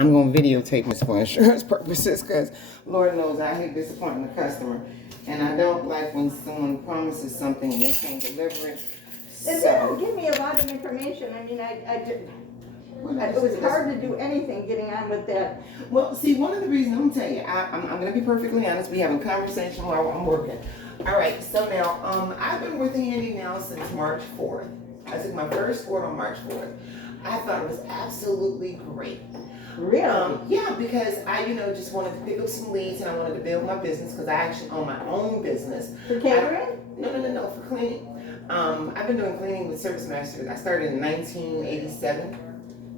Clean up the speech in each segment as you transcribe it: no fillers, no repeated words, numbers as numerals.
I'm going to videotape this for insurance purposes because Lord knows I hate disappointing the customer. And I don't like when someone promises something and they can't deliver it. And they don't give me a lot of information. I mean, it was hard to do anything getting on with that. Well, see, one of the reasons, I'm going to tell you, I'm going to be perfectly honest. We have a conversation while I'm working. All right, so now, I've been with Handy now since March 4th. I took my first order on March 4th. I thought it was absolutely great. Really? Yeah, because I, just wanted to pick up some leads and I wanted to build my business because I actually own my own business. For catering? No, for cleaning. I've been doing cleaning with Service Master. I started in 1987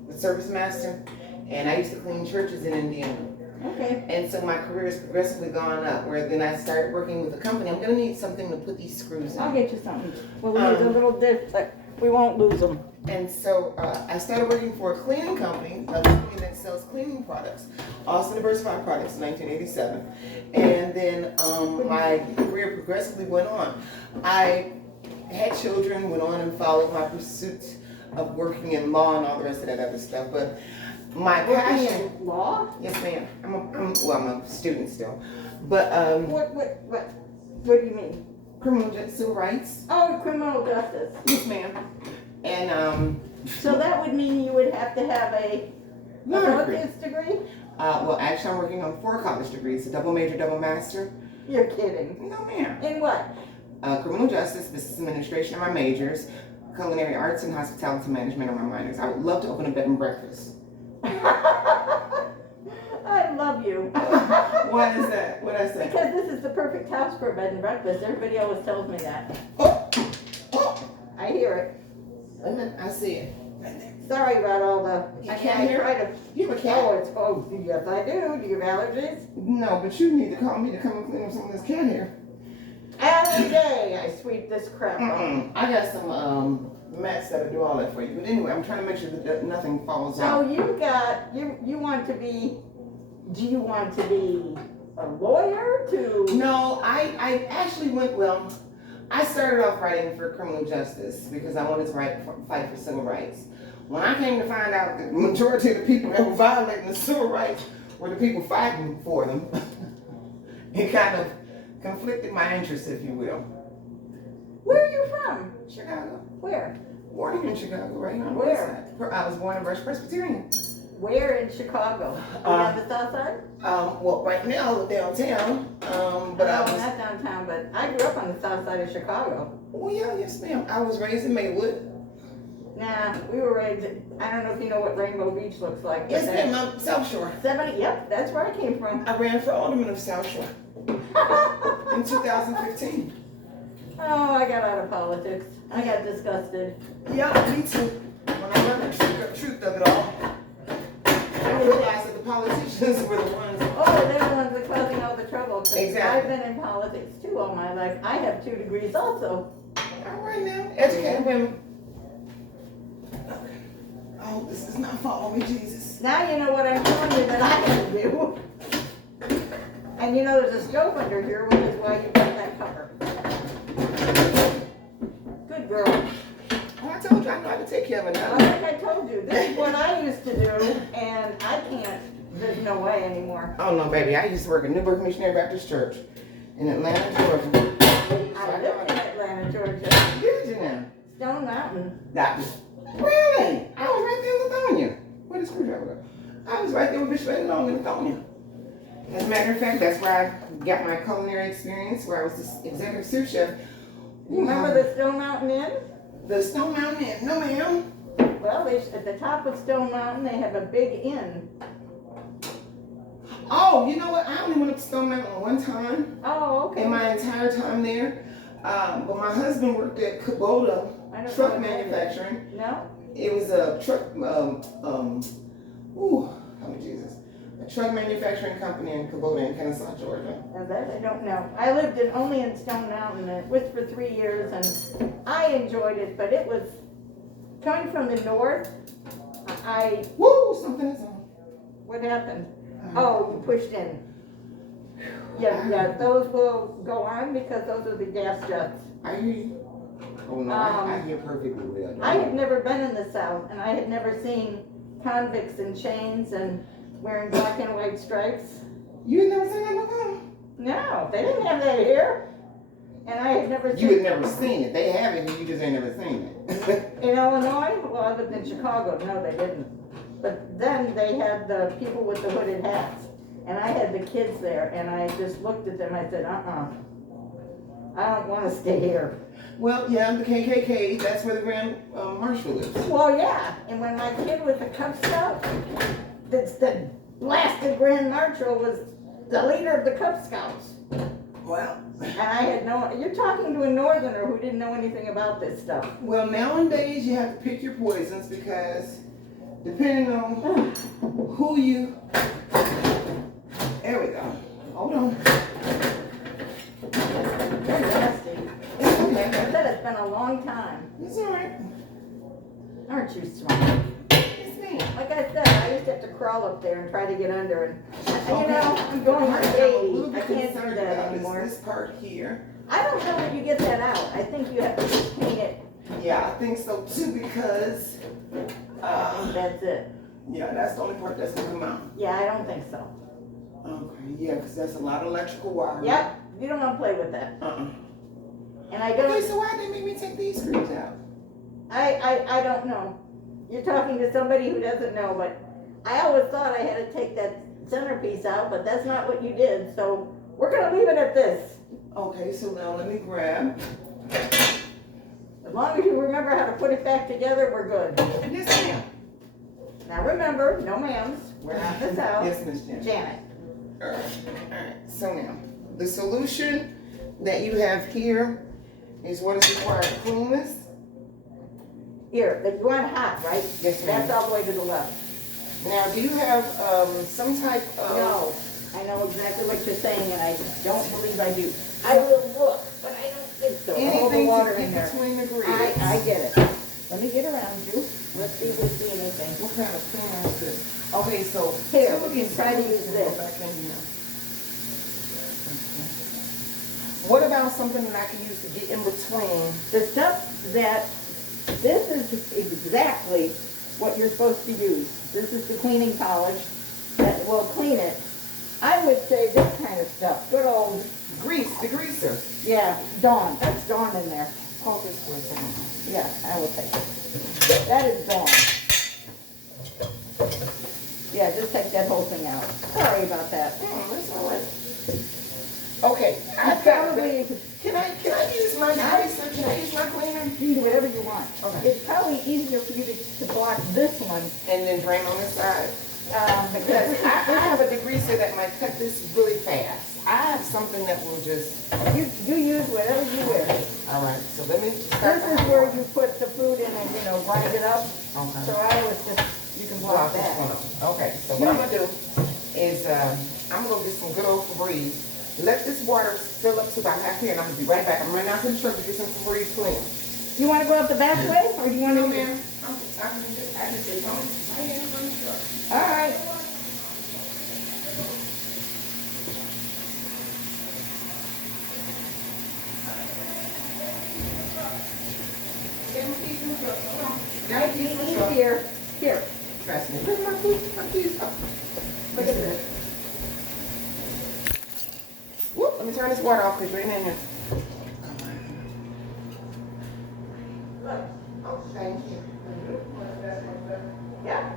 with Service Master, and I used to clean churches in Indiana. Okay. And so my career has progressively gone up, where then I started working with a company. I'm going to need something to put these screws in. I'll get you something. We'll use a little dip, but we won't lose them. And so I started working for a cleaning company, a company that sells cleaning products, Austin Diversified Products, in 1987. And then my career progressively went on. I had children, went on and followed my pursuit of working in law and all the rest of that other stuff. But my passion. In law? Yes, ma'am. I'm a student still. But What do you mean? criminal civil rights. Oh, criminal justice. Yes, ma'am. And So that would mean you would have to have a associate's degree? Well, actually, I'm working on 4 college degrees: a double major, double master. You're kidding. No, ma'am. In what? Criminal justice, business administration are my majors. Culinary arts and hospitality management are my minors. I would love to open a bed and breakfast. I love you. Why is that? What I say? Because this is the perfect house for a bed and breakfast. Everybody always tells me that. Oh. I hear it. I see it. Sorry about all the. You can't hear it? You have a cat? Oh, yes, I do. Do you have allergies? No, but you need to call me to come and clean up some of this cat hair. Every day I sweep this crap off. I got some mats that'll do all that for you. But anyway, I'm trying to make sure that nothing falls So out. you want to be, do you want to be a lawyer to? No, I actually I started off writing for criminal justice because I wanted to fight for civil rights. When I came to find out that the majority of the people that were violating the civil rights were the people fighting for them, it kind of conflicted my interests, if you will. Where are you from? Chicago. Where? Born here in Chicago, right here on the Where? west side. I was born in Rush Presbyterian. Where in Chicago? On the south side? Well, right now I live downtown, but I was... not downtown, but I grew up on the south side of Chicago. Oh yeah, yes ma'am. I was raised in Maywood. Nah, we were raised, I don't know if you know what Rainbow Beach looks like. Yes ma'am, South Shore. Yep, that's where I came from. I ran for alderman of South Shore in 2015. Oh, I got out of politics. I got disgusted. Yeah, me too. When I learned the truth of it all, I realized that the politicians were the ones. Oh, they're the ones that are causing all the trouble. Exactly. I've been in politics too all my life. I have 2 degrees also. All right now, educated women. Oh, this does not follow me, Jesus. Now you know what I'm telling you that I have to do. And you know there's a stove under here, which is why you got that cover. Good girl. Oh, I told you I know how to take care of it now. Like I told you, this is what I used to do, and I can't. There's no way anymore. Oh no, baby. I used to work at Newburgh Missionary Baptist Church in Atlanta, Georgia. I lived in Atlanta, Georgia. Did you now? Stone Mountain. Really? I was right there in Lithonia. Where the screwdriver go? I was right there with Bishop Eddie Long in Lithonia. As a matter of fact, that's where I got my culinary experience, where I was the executive sous chef. You remember the Stone Mountain Inn? The Stone Mountain Inn? No, ma'am. Well, at the top of Stone Mountain, they have a big inn. Oh, you know what? I only went up to Stone Mountain one time. Oh, okay. In my entire time there. But my husband worked at Kubota Truck Manufacturing. No? It was a truck, Jesus. A truck manufacturing company in Kubota in Kennesaw, Georgia. Now that I don't know. I lived only in Stone Mountain. It was for 3 years, and I enjoyed it, but it was coming from the north. Something is on. What happened? Oh, you pushed in. Yeah, those will go on because those are the gas jets. I hear you. Oh no, I hear perfectly well. I had never been in the South, and I had never seen convicts in chains and wearing black and white stripes. You had never seen that before? No, they didn't have that here. And I had never You seen had never seen it. They have it, you just ain't never seen it. in Illinois. Well, I lived in Chicago. No, they didn't. But then they had the people with the hooded hats. And I had the kids there, and I just looked at them. I said, I don't want to stay here. Well, yeah, the KKK, that's where the Grand Marshal lives. Well, yeah. And when my kid was a Cub Scout, the blasted Grand Marshal was the leader of the Cub Scouts. Well, And I had you're talking to a northerner who didn't know anything about this stuff. well, nowadays you have to pick your poisons because depending on who you, there we go. Hold on. They're nasty. It's I okay. said it's been a long time. It's all right. Aren't you smart? It's me. Like I said, I used to have to crawl up there and try to get under, and you Okay. know, I'm going What on I'm a little 80. I bit can't do concerned that about is anymore. this part here. I don't know when you get that out. I think you have to just paint it. Yeah, I think so too because, That's it. yeah, that's the only part that's gonna come out. Yeah, I don't think so. Okay, yeah, because that's a lot of electrical wire. Yep, you don't want to play with that. And I Okay, don't. so why didn't they make me take these screws out? I don't know. You're talking to somebody who doesn't know, but I always thought I had to take that centerpiece out, but that's not what you did. So we're gonna leave it at this. Okay, so now let me grab. As long as you remember how to put it back together, we're good. Yes, ma'am. Now remember, no ma'ams. We're not this house. Yes, Miss Janet. Janet. All right, so now, the solution that you have here is what is required to clean this? Here, you want hot, right? Yes, ma'am. That's all the way to the left. Now, do you have some type of... No, I know exactly what you're saying, and I don't believe I do. I will look, but I don't think so. All the Anything water to in get there. between the grids? I get it. Let me get around you. Let's see if we see anything. What kind of cleaner is this? Okay, so... Here, two of we can these try to screws use can go this. back in here. What about something that I can use to get in between? The stuff that, this is exactly what you're supposed to use. This is the cleaning polish that will clean it. I would say this kind of stuff, good old, Grease, degreaser. yeah, Dawn. That's Dawn in there. Oh, this was Yeah, I will take it. That is Dawn. Yeah, just take that whole thing out. Sorry about that. that's all right. Okay, I've It's got probably, Can I use my degreaser? Can I use my cleaner? you can do whatever you want. Okay. It's probably easier for you to block this one. And then drain on this side? Because Because I have a degreaser that might cut this really fast. I have something that will just... you use whatever you wish. All right, so let me start. This is where you put the food in and, grind it up. Okay. So I always just, you can block Block this that. one up. Okay, so what I'm gonna do is, I'm gonna get some good old Febreze. Let this water fill up to about half here, and I'm gonna be right back. I'm running out to the truck to get some Febreze clean. You wanna go out the back way, or do you wanna? No, ma'am. I can take home. Right here in front of the truck. All right. Get my keys in the truck. Come on. Got Might my be keys in the truck. easier. Here, Trust me. Where's my keys? My keys. Oh. look at this. Whoop, let me turn this water off because you're in here. Look. Oh, thank you. Yeah.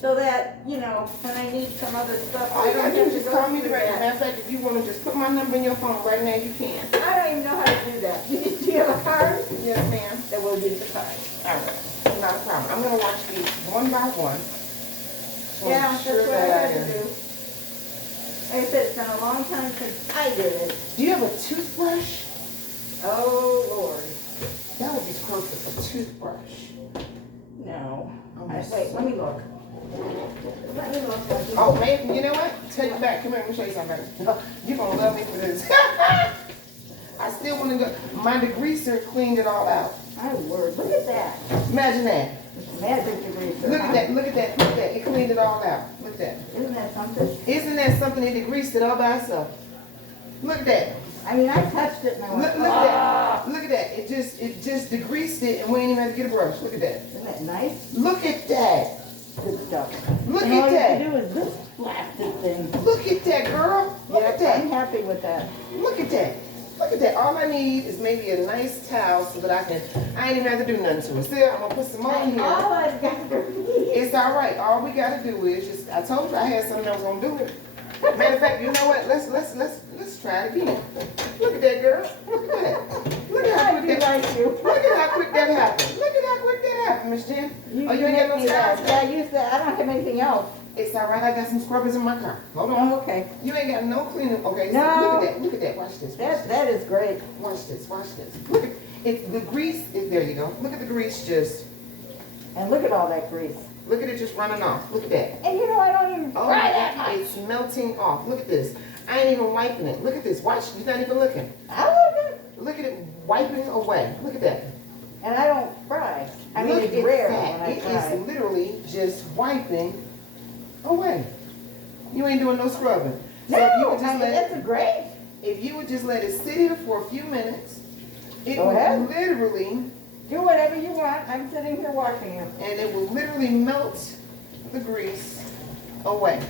So that, you know, when I need some other stuff, All I you don't gotta do have is to just go call me through directly. that. Matter of fact, if you wanna just put my number in your phone right now, you can. I don't even know how to do that. Do you have a card? Yes, ma'am. Then we'll use the card. All right, not a problem. I'm gonna watch these one by one. Yeah, I'm that's sure what I that had to do. Like I said, it's been a long time since I did it. Do you have a toothbrush? Oh, Lord. That would be perfect, a toothbrush. No. Oh, Wait, let me look. Let me look. Oh, man, you know what? Take it back. Come here, let me show you something. You're gonna love me for this. I still wanna go. My degreaser cleaned it all out. My word, look at that. Imagine that. Magic degreaser. Look at huh? that, look at that, look at that. It cleaned it all out. Look at that. Isn't that something? Isn't that something? It degreased it all by itself. Look at that. I mean, I touched it and I Look, went, look at ah. that. Look at that. It just degreased it and we ain't even have to get a brush. Look at that. Isn't that nice? Look at that. Good stuff. Look and at all that. you have to do is just slap this thing. Look at that, girl. Look at Yeah, I'm that. happy with that. Look at that. Look at that. All I need is maybe a nice towel so that I ain't even have to do nothing to it. See, I'm gonna put some more in here. All I've got to do It's all right. All we gotta do is just, I told you I had something that was gonna do it. Matter of fact, you know what? Let's try it again. Look at that, girl. Look at that. Look at how I quick do that, like you. look at how quick that happened. Look at how quick that happened, Miss Jen. You Oh, you ain't got no make me that. towels? Yeah, use that. I don't have anything else. It's all right. I got some scrubbers in my car. Hold on. Oh, okay. You ain't got no cleaning. Okay, so No. look at that. Look at that. Watch this. That is great. Watch this. Watch this. Look at it. The grease. There you go. Look at the grease just. And look at all that grease. Look at it just running off. Look at that. And you know, I don't even Oh, fry that much. it's melting off. Look at this. I ain't even wiping it. Look at this. Watch. You're not even looking. I look at Look at it wiping away. Look at that. and I don't fry. I mean, Look it's at rare that. when I It fry. is literally just wiping away. You ain't doing no scrubbing. So if you No, would just I mean, let that's it, a great. if you would just let it sit here for a few minutes, it Go will ahead. literally, Do whatever you want. I'm sitting here watching you. and it will literally melt the grease away.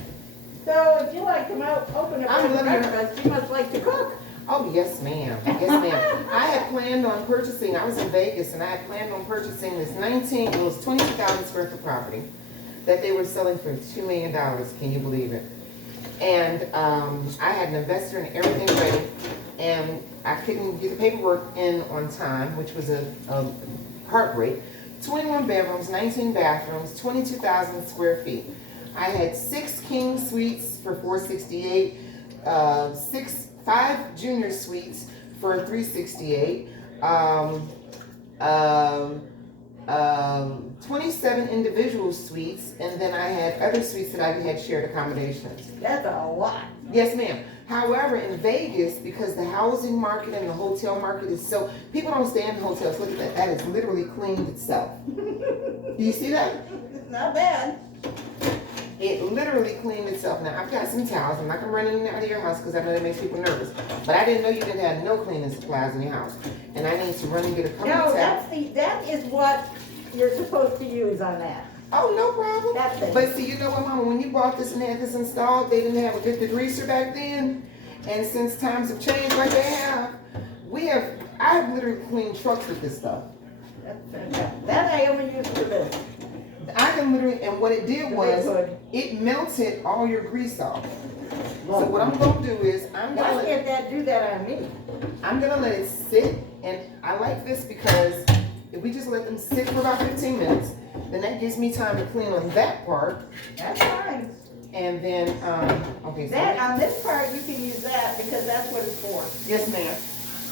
So if you like to open a I'm loving your- breakfast, you must like to cook. Oh, yes, ma'am. Yes, ma'am. I had planned on purchasing, I was in Vegas, and I had planned on purchasing this 22,000 square foot property that they were selling for $2 million. Can you believe it? And I had an investor and everything ready, and I couldn't get the paperwork in on time, which was a heartbreak. 21 bedrooms, 19 bathrooms, 22,000 square feet. I had 6 king suites for $468, 5 junior suites for $368, 27 individual suites, and then I had other suites that I had shared accommodations. That's a lot. Yes, ma'am. However, in Vegas, because the housing market and the hotel market is so, people don't stay in hotels. Look at that. That has literally cleaned itself. Do you see that? Not bad. It literally cleaned itself. Now, I've got some towels. I'm not going to run in and out of your house because I know that makes people nervous. But I didn't know you didn't have no cleaning supplies in your house. And I need to run and get a couple No, of towels. that is what you're supposed to use on that. Oh, no problem. That's it. But see, you know what, Mama? When you bought this and had this installed, they didn't have a good degreaser back then. And since times have changed like they have, I've literally cleaned trucks with this stuff. That's fantastic. That I only use for this. I can literally, and what it did was, Good. it melted all your grease off. So what I'm gonna do is, Why can't that do that on me? I'm gonna let it sit, and I like this because if we just let them sit for about 15 minutes, then that gives me time to clean on that part, That's fine. and then, okay, so. That, on this part, you can use that because that's what it's for. Yes, ma'am.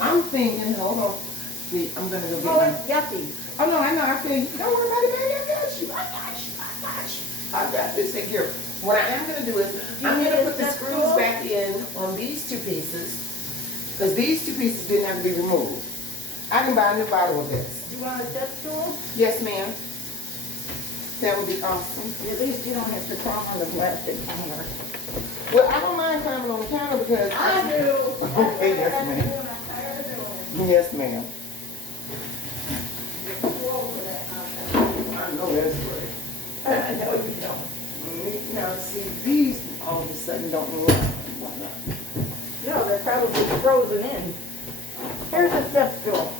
I'm thinking, hold on, see, I'm gonna go get Oh, my. it's yucky. Oh, no, I know, I feel you. Don't worry about it, baby, I got you, I got you, I got you. I got this thing here. What I am gonna do is, I'm gonna put the screws back in on these 2 pieces, because these 2 pieces didn't have to be removed. I can buy a new bottle of this. You want a step stool? Yes, ma'am. That would be awesome. At least you don't have to climb on the plastic counter. Well, I don't mind climbing on the counter because. I do. Okay, yes, ma'am. I'm tired of doing it. Yes, ma'am. You're too old for that nonsense. I know that's right. I know you don't. Now, see, these all of a sudden don't move. Why not? No, they're probably frozen in. Here's a step stool.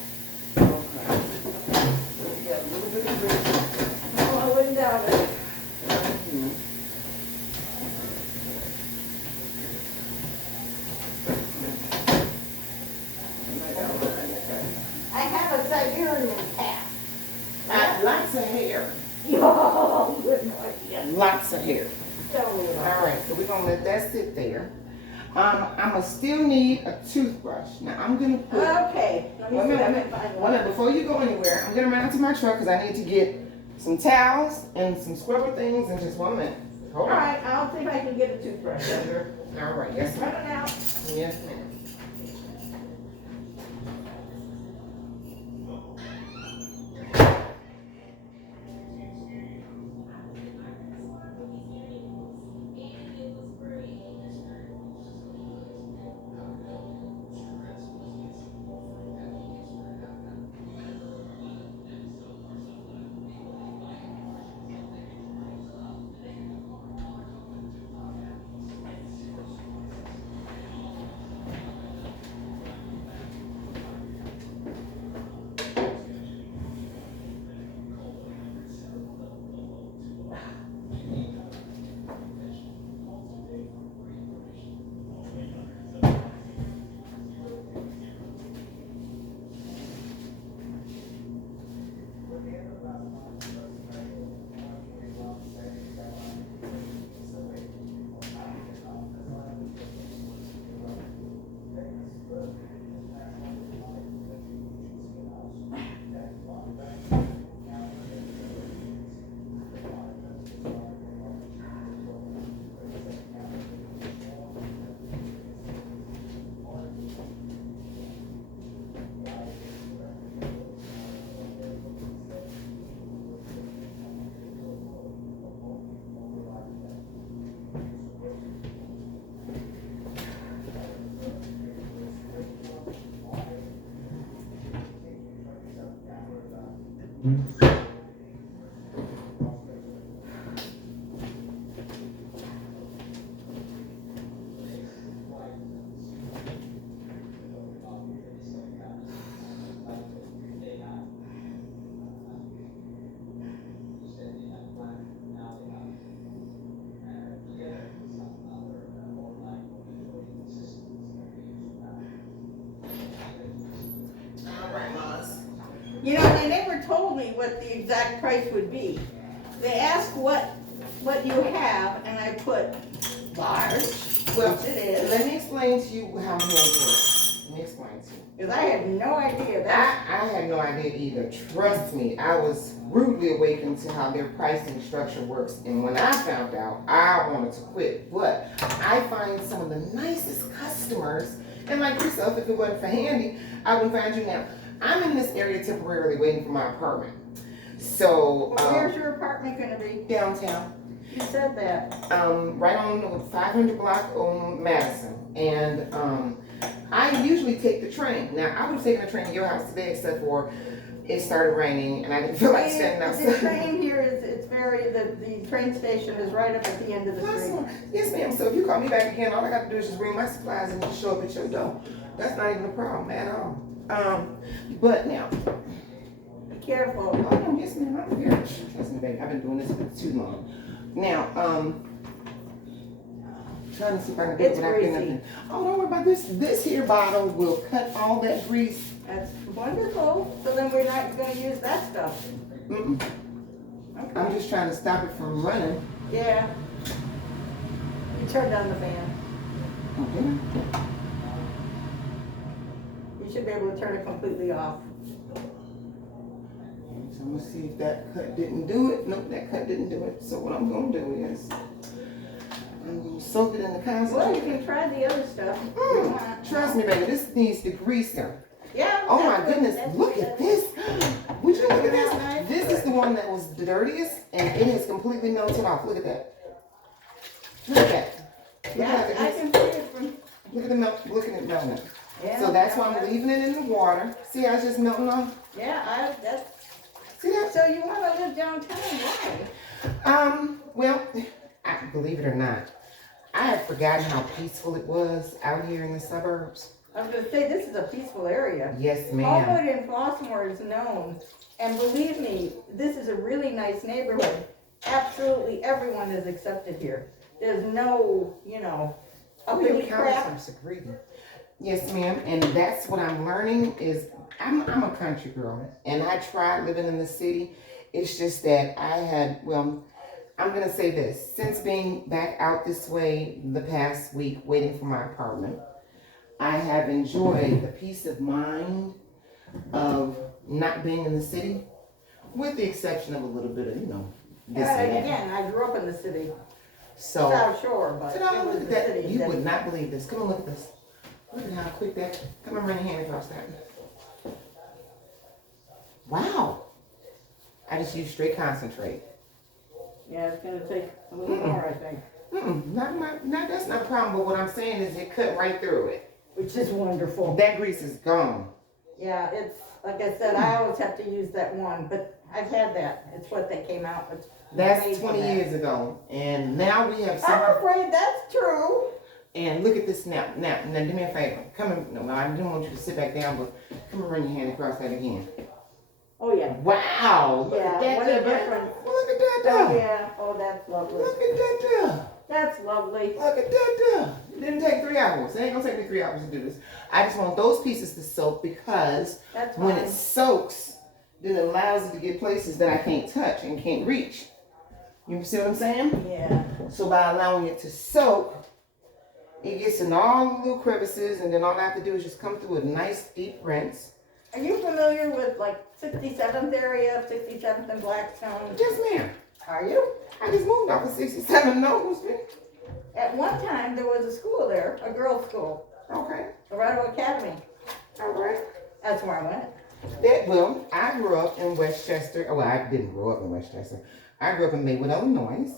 Okay. We got a little bit of grease. Oh, I wouldn't doubt it. Mhm. lots of hair. Tell me about All right, so we're gonna let that sit there. I'ma still need a toothbrush. Now I'm gonna it. put. Okay, let me Wait a see if I minute, can find wait a one. minute, before you go anywhere, I'm gonna run out to my truck because I need to get some towels and some scrubber things in just 1 minute. All Hold on. right, I'll see if I can get a toothbrush. All right, yes, ma'am. Running out. Yes, ma'am. All right, mamas. You know, they never told me what the exact price would be. They asked what you have, and I put large, Well, which it is, let me explain to you how hands work. Let me explain to you. because I had no idea that. I had no idea either. Trust me, I was rudely awakened to how their pricing structure works. And when I found out, I wanted to quit. But I find some of the nicest customers, and like yourself, if it wasn't for Handy, I wouldn't find you now. I'm in this area temporarily waiting for my apartment. So, Well, where's your apartment gonna be? downtown, You said that. right on the 500 block on Madison. And I usually take the train. Now, I would have taken the train to your house today, except for it started raining and I didn't feel like standing outside. The train here is, it's very, the train station is right up at the end of the street. Awesome. Yes, ma'am. So if you call me back again, all I got to do is just bring my supplies and just show up at your door. That's not even a problem at all. But now, Be careful. oh no, yes, ma'am. I'm here. Trust me, baby. I've been doing this for too long. Now, trying to see if I can get it It's without getting greasy. nothing. Oh, don't worry about this. This here bottle will cut all that grease. That's wonderful. So then we're not gonna use that stuff. Mm-mm. I'm Okay. just trying to stop it from running. Yeah. You turn down the fan. Okay. You should be able to turn it completely off. So I'm gonna see if that cut didn't do it. Nope, that cut didn't do it. So what I'm gonna do is I'm gonna soak it in the Well, you concentrate. can try the other stuff. if you want. Trust me, baby, this needs the greaser. Yeah. Oh my that's- goodness, that's- look at this. Would you look at Isn't that this? nice? This is the one that was the dirtiest and it has completely melted off. Look at that. Look at that. Look Yeah, at I that. can see it from. Look at the melt. Look at it melting. Yeah, So that's why yeah, I'm leaving it in the water. See how it's just melting off? Yeah, that's. See that? So you want to live downtown? Why? Well, believe it or not, I had forgotten how peaceful it was out here in the suburbs. I was gonna say this is a peaceful area. Yes, ma'am. Homewood and Flossmoor is known, and believe me, this is a really nice neighborhood. Absolutely everyone is accepted here. There's no, uppity crap. Yes, ma'am. And that's what I'm learning is I'm a country girl, and I tried living in the city. It's just that I'm gonna say this, since being back out this way the past week, waiting for my apartment, I have enjoyed the peace of mind of not being in the city, with the exception of a little bit of, this and that. Again, I grew up in the city, So, South Shore, but it ta-da, was look at the that. city. You would not believe this. Come on, look at this. Look at how quick that, come on, run your hand across that. Wow. I just used straight concentrate. Yeah, it's gonna take a little more, I think. That's not a problem, but what I'm saying is it cut right through it. Which is wonderful. That grease is gone. Yeah, it's, like I said, I always have to use that one, but I've had that. It's what they came out with. That's Made 20 for that. years ago. And now we have I'm something. afraid that's true. And look at this now. Now, do me a favor. Come in. No, I didn't want you to sit back down, but come and run your hand across that again. Oh, yeah. Wow. Look Yeah, at that. what a there. difference. Look at that. Oh, There. yeah. Oh, that's lovely. Look at that. There. That's lovely. Look at that. There. It didn't take 3 hours. It ain't gonna take me 3 hours to do this. I just want those pieces to soak because That's when fine. it soaks, then it allows it to get places that I can't touch and can't reach. You see what I'm saying? Yeah. So by allowing it to soak, it gets in all the little crevices, and then all I have to do is just come through a nice deep rinse. Are you familiar with like 67th area, 67th and Blackstone? Yes, ma'am. Are you? I just moved off of 67 Noble Street. At one time, there was a school there, a girls' school, Okay. Loretto Academy. All right. That's where I went. Well, I grew up in Westchester. Well, I didn't grow up in Westchester. I grew up in Maywood, Illinois.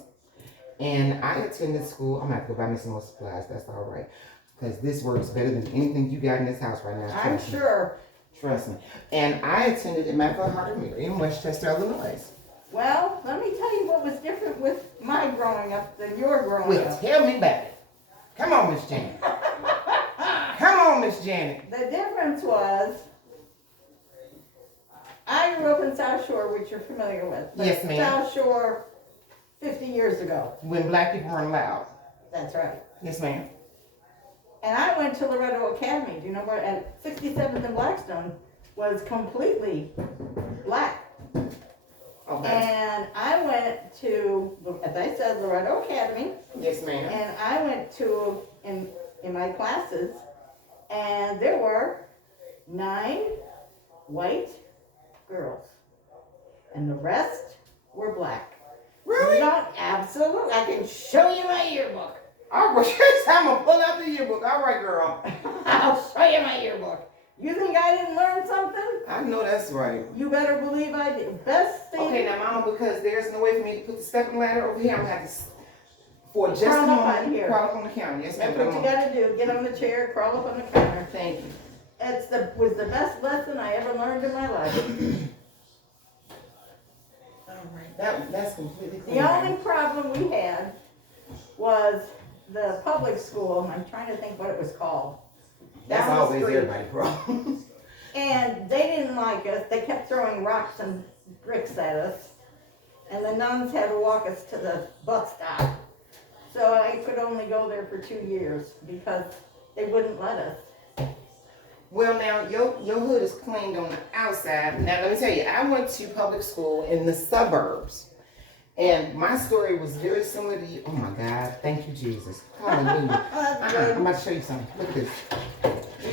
And I attended school. I'm going to have to go buy me some more supplies. That's all right. Because this works better than anything you got in this house right now. I'm Trust me. sure. Trust me. And I attended Immaculate Heart of Mary in Westchester, Illinois. Well, let me tell you what was different with my growing up than your growing Well, up. tell me about it. Come on, Miss Janet. Come on, Miss Janet. The difference was, I grew up in South Shore, which you're familiar with. but Yes, ma'am. South Shore, 50 years ago. When black people weren't allowed. That's right. Yes, ma'am. And I went to Loretto Academy. Do you know where? At 67th and Blackstone was completely black. Okay. And I went to, as I said, Loretto Academy. Yes, ma'am. And I went to, in my classes, and there were 9 white girls. And the rest were black. Really? Not absolutely. I can show you my yearbook. All right. I'm going to pull out the yearbook. All right, girl. I'll show you my yearbook. You think I didn't learn something? I know that's right. You better believe I did. Best thing. Okay, now, Mama, because there's no way for me to put the stepping ladder over here, I'm going to have to, for just Crawl a up on moment, here. crawl up on the counter. Yes, ma'am. That's what you gotta do. Get on the chair, crawl up on the counter. Thank you. Was the best lesson I ever learned in my life. All right. That's completely The clear. only problem we had was the public school. I'm trying to think what it was called. That's Down the always street. everybody's problem. And they didn't like us. They kept throwing rocks and bricks at us. And the nuns had to walk us to the bus stop. So I could only go there for 2 years because they wouldn't let us. Well, now, your hood is cleaned on the outside. Now, let me tell you, I went to public school in the suburbs. And my story was very similar to you. Oh, my God. Thank you, Jesus. Hallelujah. That's good. I'm about to show you something. Look at this.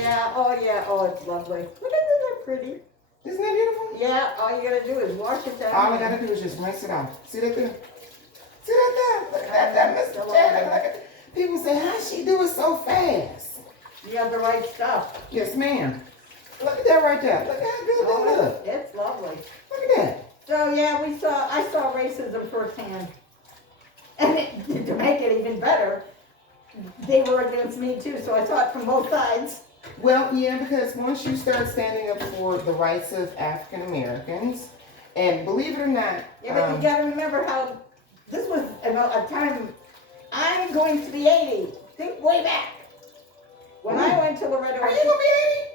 Yeah, oh, it's lovely. Look at this, they're pretty. Isn't that beautiful? Yeah, all you gotta do is wash it down. All I got to do is just rinse it off. See that there? See that there? Look at that, Mr. Janet. Look at. People say, how she do it so fast? You got the right stuff. Yes, ma'am. Look at that right there. Look how good that Oh, look. it's lovely. Look at that. So yeah, I saw racism firsthand. And to make it even better, they were against me too, so I saw it from both sides. Well, yeah, because once you start standing up for the rights of African Americans, and believe it or not, Yeah, but you gotta remember how, this was a time, I'm going to be 80. Think way back. When I went to Loretto, are you gonna be 80?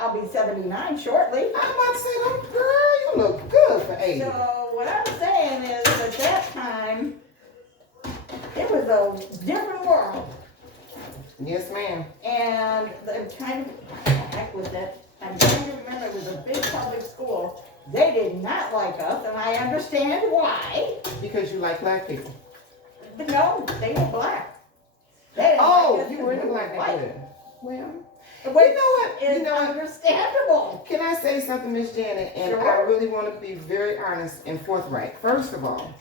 I'll be 79 shortly. I'm about to say, oh, girl, you look good for 80. So what I'm saying is, at that time, it was a different world. Yes, ma'am. And I'm trying to, heck with that, I'm trying to remember, it was a big public school. They did not like us, and I understand why. Because you like black people. But no, they were black. They didn't Oh, like us you were in because black we were white. people. Well, Which you know what? is You know what? understandable. Can I say something, Miss Janet? And Sure. I really want to be very honest and forthright. First of all,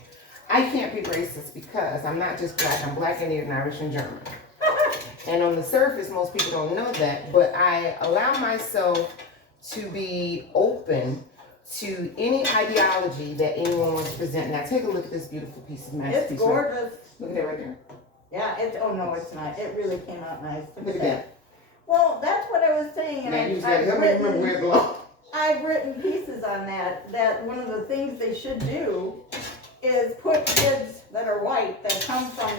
I can't be racist because I'm not just black. I'm black, Indian, Irish, and German. And on the surface, most people don't know that. But I allow myself to be open to any ideology that anyone wants to present. Now, take a look at this beautiful piece of masterpiece. It's gorgeous. Look at that right there. Yeah, oh no, it's not. It really came out nice. Look at that. Well, that's what I was saying, and Now, you just got to help me remember where it belongs. I've written pieces on that one of the things they should do is put kids that are white, that come from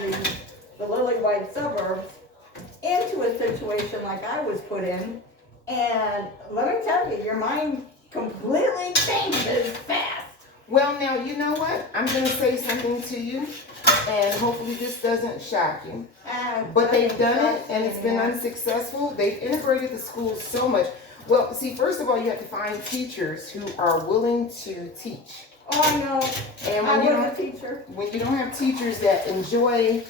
the lily white suburbs, into a situation like I was put in, and let me tell you, your mind completely changes fast. Well, now, you know what? I'm going to say something to you, and hopefully this doesn't shock you. But they've done it, and it's been unsuccessful. They've integrated the schools so much. Well, see, first of all, you have to find teachers who are willing to teach. Oh, I know. And I when you was don't, a teacher. when you don't have teachers that enjoy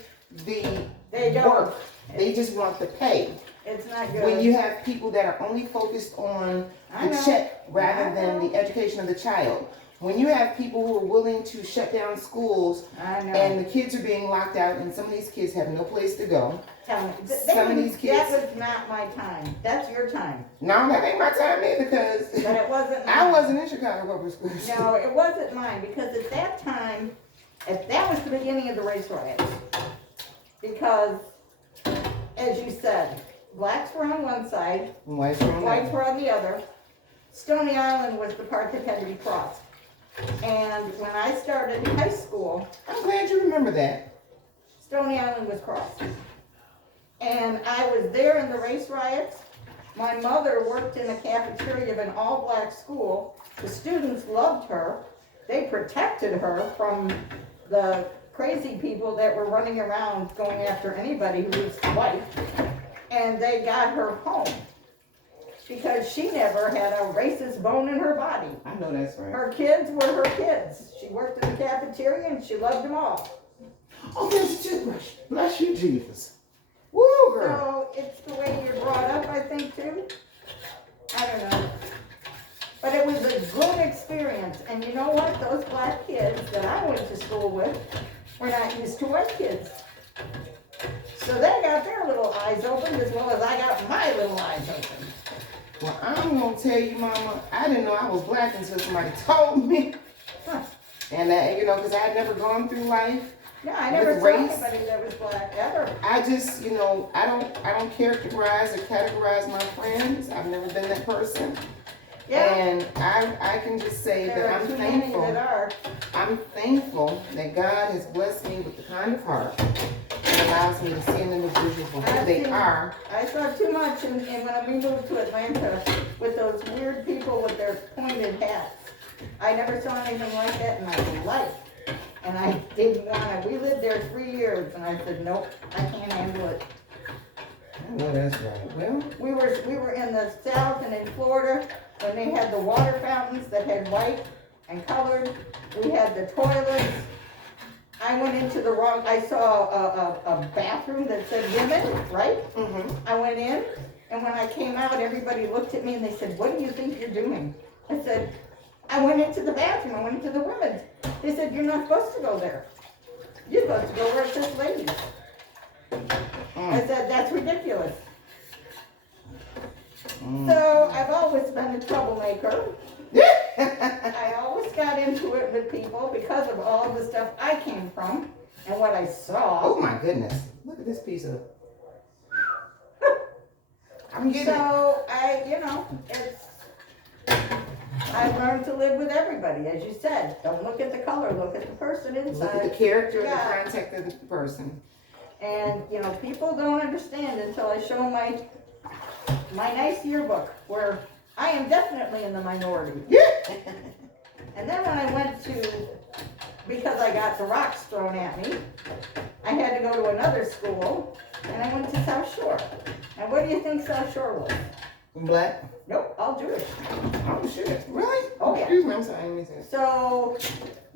the They don't. work, they just want the pay. It's not good. When you have people that are only focused on I the know. check rather I than know. the education of the child. When you have people who are willing to shut down schools I know. and the kids are being locked out and some of these kids have no place to go. Tell me, Some of these kids- that was not my time. That's your time. No, that ain't my time either because But it wasn't mine. I wasn't in Chicago Public Schools. No, it wasn't mine, because at that time, that was the beginning of the race riots. Because, as you said, blacks were on one side, Whites were on whites that. were on the other. Stony Island was the part that had to be crossed. And when I started high school, I'm glad you remember that. Stony Island was crossed. And I was there in the race riots. My mother worked in a cafeteria of an all-black school. The students loved her. They protected her from the crazy people that were running around going after anybody who was white. And they got her home because she never had a racist bone in her body. I know that's right. Her kids were her kids. She worked in the cafeteria and she loved them all. Oh, there's a toothbrush. Bless you, Jesus. Woo, girl. So it's the way you're brought up, I think, too. I don't know. But it was a good experience. And you know what? Those black kids that I went to school with were not used to white kids. So they got their little eyes open as well as I got my little eyes open. Well, I'm gonna tell you, Mama, I didn't know I was black until somebody told me. Huh. And that, you know, because I had never gone through life. Yeah, I never With saw race? anybody that was black, ever. I just, you know, I don't characterize or categorize my friends. I've never been that person. Yeah, And I can just say there that are I'm too many that thankful. are. I'm thankful that God has blessed me with the kind of heart that allows me to see an individual for who they are. I saw too much, and when we moved to Atlanta with those weird people with their pointed hats. I never saw anything like that in my life. And I didn't want to. We lived there 3 years, and I said, nope, I can't handle it. I know that's right. Well, We were in the South and in Florida when they had the water fountains that had white and colored. We had the toilets. I went into the wrong, I saw a bathroom that said women, right? I went in, and when I came out, everybody looked at me and they said, what do you think you're doing? I said, I went into the bathroom, I went into the women's. They said, you're not supposed to go there. You're supposed to go where it says ladies. I said, that's ridiculous. So I've always been a troublemaker. I always got into it with people because of all the stuff I came from and what I saw. oh my goodness. Look at this piece of. I'm getting it. So I've learned to live with everybody, as you said. Don't look at the color, look at the person inside. Look at the character and the Yeah. contact of the person. And, people don't understand until I show my nice yearbook where I am definitely in the minority. And then when I went to, because I got the rocks thrown at me, I had to go to another school, and I went to South Shore. And what do you think South Shore was? Black? Nope, all Jewish. Oh shit, really? Oh, yeah. Excuse me, I'm sorry, I didn't mean to say that. So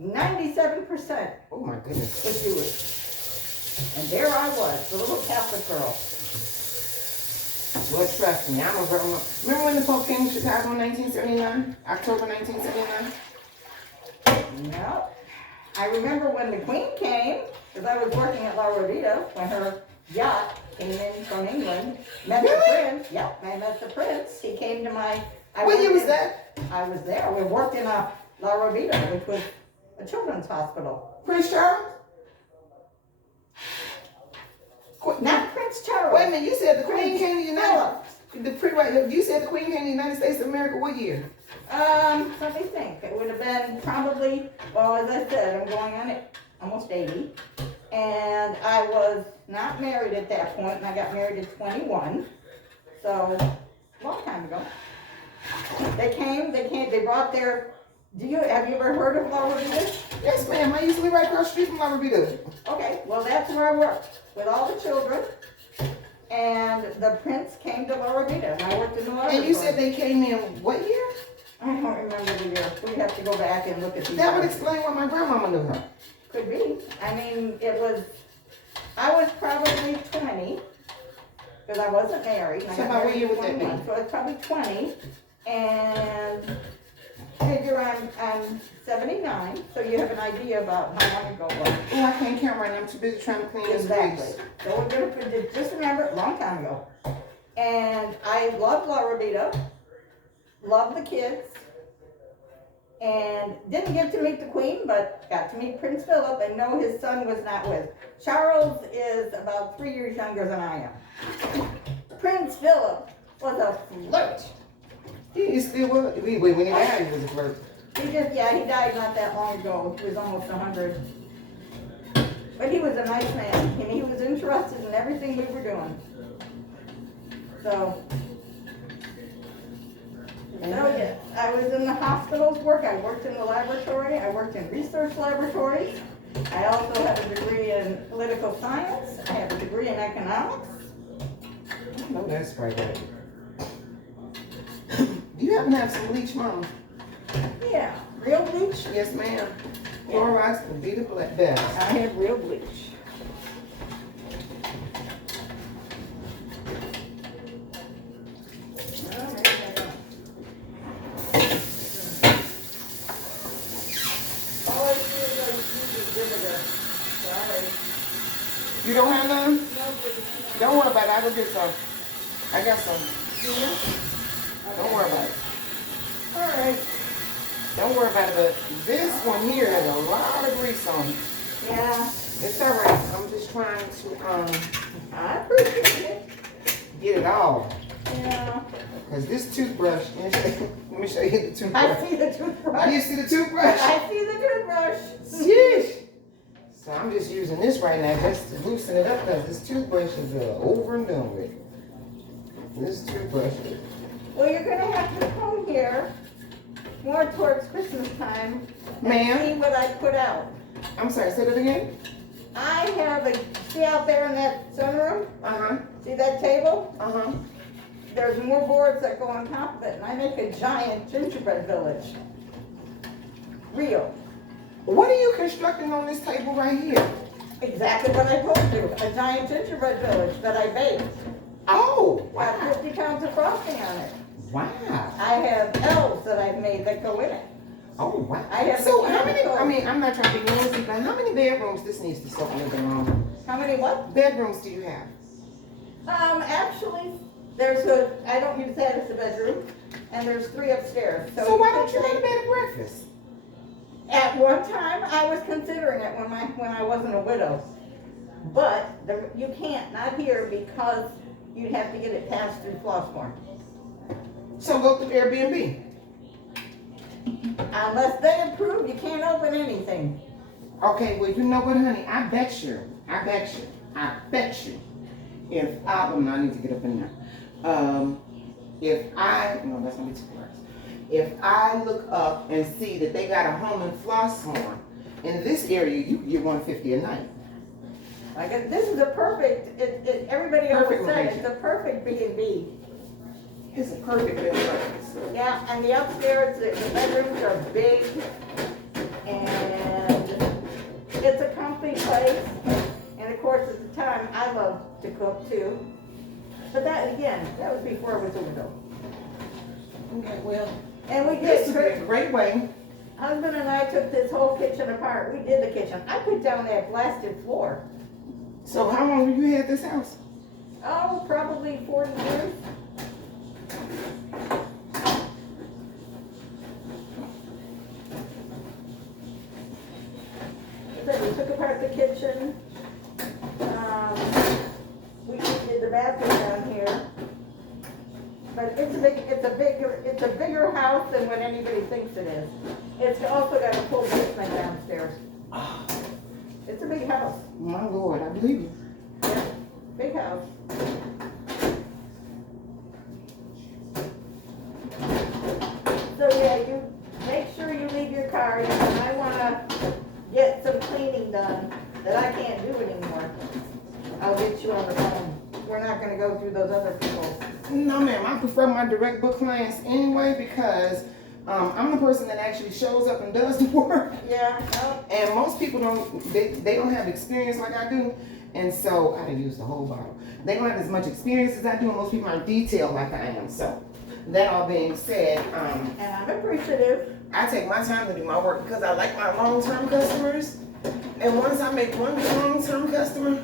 97% Oh my goodness. was Jewish. And there I was, the little Catholic girl. Well, trust me, I'm a grandma. Remember when the Pope came to Chicago in 1979? October 1979? No. I remember when the Queen came, because I was working at La Rodita when her yacht came in from England. Met the prince. Yep, I met the prince. He came to my. What year was that? I was there. We worked in a La Rodita, which was a children's hospital. Prince Charles? Not Prince Charles. Wait a minute, you said the Queen Prince came to the United You said the Queen came to the United States of America what year? Let me think. It would have been probably, well, as I said, I'm going on it almost 80. And I was not married at that point, and I got married at 21. So, a long time ago. They brought their, have you ever heard of La Rodita? Yes, ma'am. I used to live right across the street from La Rodita. Okay, well, that's where I worked, with all the children. And the prince came to La Rodita, and I worked in the laboratory. And you said they came in what year? I don't remember the year. We have to go back and look at these. That would explain why my grandmama knew her. Could be. I mean, I was probably 20, because I wasn't married. So about what year would that be? So I was probably 20, and figure I'm 79, so you have an idea about how long ago it was. Oh, I can't count right now. I'm too busy trying to clean this Exactly. grease. So we're gonna just remember, a long time ago. And I loved La Rodita, loved the kids, and didn't get to meet the Queen, but got to meet Prince Philip and know his son was not with. Charles is about 3 years younger than I am. Prince Philip was a flirt. He still was. When he died, he was a flirt. He died not that long ago. He was almost 100. But he was a nice man, and he was interested in everything we were doing. So yeah, I was in the hospitals work. I worked in the laboratory. I worked in research laboratories. I also have a degree in political science. I have a degree in economics. No, that's right. Do you happen to have some bleach, Mama? Yeah, real bleach. Yes, ma'am. Clorox would be the best. I have real bleach. You don't have none? Don't worry about it. I will get some. I got some. Don't worry about it. All right. Don't worry about it. But this one here has a lot of grease on it. Yeah. It's all right. I'm just trying to I appreciate it. get it all. Yeah. Cause this toothbrush. Let me show you the toothbrush. I see the toothbrush. You see the toothbrush? I see the toothbrush. Sheesh. So I'm just using this right now just to loosen it up because this toothbrush is over and done with. This toothbrush is. Well, you're gonna have to come here more towards Christmas time and Ma'am? see what I put out. I'm sorry, say that again? I have see out there in that sunroom? Uh-huh. See that table? Uh-huh. There's more boards that go on top of it, and I make a giant gingerbread village. Real. What are you constructing on this table right here? Exactly what I told you, a giant gingerbread village that I baked. Oh, Got wow. 50 pounds of frosting on it. Wow. I have elves that I've made that go in it. Oh, wow. I have So the how many, chemicals. I mean, I'm not trying to be nosy, but how many bedrooms this needs to supplement on? How many what? Bedrooms do you have? Actually, there's I don't use that as a bedroom, and there's 3 upstairs. So why don't could you have say- a bed and breakfast? At one time, I was considering it when I wasn't a widow. But you can't, not here, because you'd have to get it passed through Flossmoor. So go through Airbnb. Unless they approve, you can't open anything. Okay, well, you know what, honey? I bet you, if I, well, no, I need to get up in there. No, that's gonna be too much. If I look up and see that they got a home in Flossmoor, in this area, you can get $150 a night. This is a perfect, everybody always Perfect said location. it's a perfect B&B. It's a perfect bed and breakfast. Yeah, and the upstairs, the bedrooms are big, and it's a comfy place. And of course, at the time, I loved to cook too. But that, again, that was before it was a widow. Okay, well, And we this did, would be a great way. husband and I took this whole kitchen apart. We did the kitchen. I put down that blasted floor. So how long have you had this house? Oh, probably 40 years. So we took apart the kitchen. We did the bathroom down here. But it's a bigger house than what anybody thinks it is. It's also got a full basement downstairs. It's a big house. My Lord, I believe you. Yeah, big house. So yeah, you make sure you leave your car in, and I wanna get some cleaning done that I can't do anymore. I'll get you on the phone. We're not gonna go through those other people. No, ma'am. I prefer my direct book clients anyway because I'm the person that actually shows up and does the work. Yeah, no, And most people they don't have experience like I do. And so, I didn't use the whole bottle. They don't have as much experience as I do, and most people aren't detailed like I am. So, that all being said, and I'm appreciative. I take my time to do my work because I like my long-term customers. And once I make one long-term customer,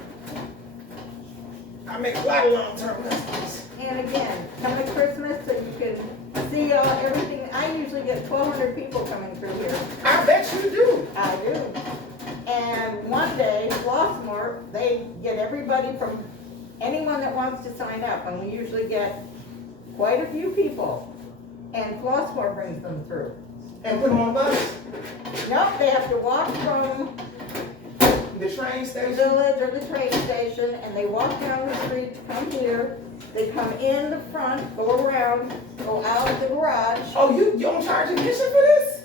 I make a lot of long-term customers. And again, come to Christmas so you can see everything. I usually get 1,200 people coming through here. I bet you do. I do. And one day, Flossmoor, they get everybody from anyone that wants to sign up, and we usually get quite a few people. And Flossmoor brings them through. And put them on a bus. Nope, they have to walk from The train the station. village or the train station, and they walk down the street to come here. They come in the front, go around, go out the garage. Oh, you don't charge admission for this?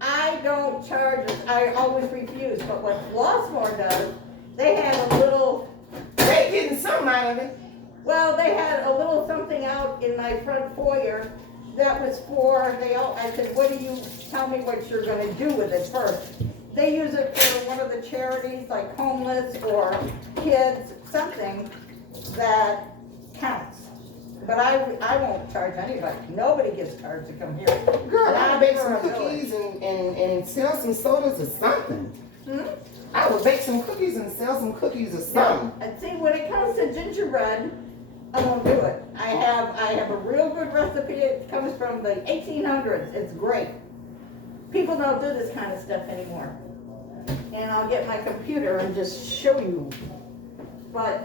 I don't charge, I always refuse, but what Flossmoor does, they have a little, They getting something out of it. well, they had a little something out in my front foyer that was for, I said, what do you, tell me what you're gonna do with it first. They use it for one of the charities, like homeless or kids, something that counts. But I won't charge anybody, nobody gets charged to come here. Girl, I Not would bake for some a village. cookies and sell some sodas or something. Hmm? I would bake some cookies and sell some cookies or something. And see, when it comes to gingerbread, I won't do it. I have a real good recipe. It comes from the 1800s. It's great. People don't do this kind of stuff anymore. And I'll get my computer and just show you. But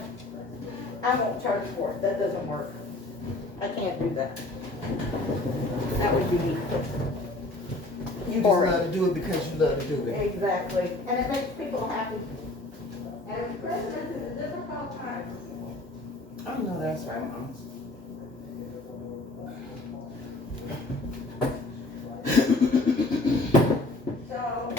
I won't charge for it. That doesn't work. I can't do that. That would be You just Boring. love to do it because you love to do it. exactly. And it makes people happy. And Christmas is a difficult time. I know that's right, Mom. So,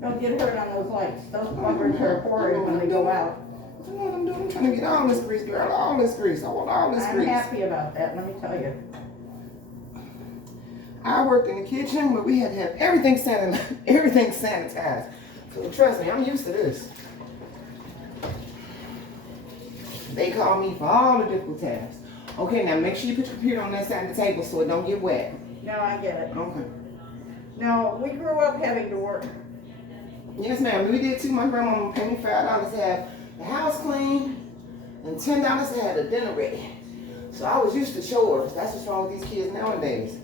don't get hurt on those lights. Those buggers are horrid when they go out. You know what I'm doing? I'm trying to get all this grease, girl. All this grease. I want all this I'm grease. happy about that, let me tell you. I worked in the kitchen where we had to have everything sanitized. So trust me, I'm used to this. They call me for all the difficult tasks. Okay, now make sure you put your computer on that side of the table so it don't get wet. No, I get it. Okay. No, we grew up having to work. Yes, ma'am. We did too. My grandmama paid me $5 to have the house clean and $10 to have the dinner ready. So I was used to chores. That's what's wrong with these kids nowadays.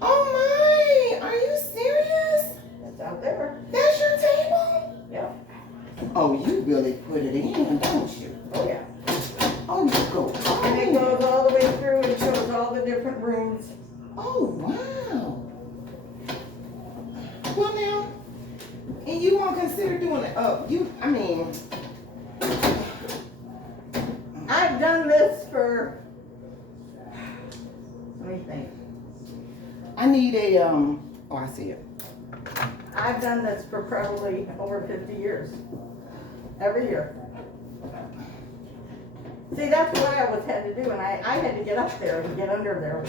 Oh my! Are you serious? It's out there. That's your table? Yep. Oh, you really put it in, don't you? Oh, yeah. Oh, you go. And it goes all the way through and shows all the different rooms. Oh, wow. Well, now, and you won't consider doing it up. I've done this for, let me think. I need a, oh, I see it. I've done this for probably over 50 years. Every year. See, that's what I always had to do, and I had to get up there and get under there.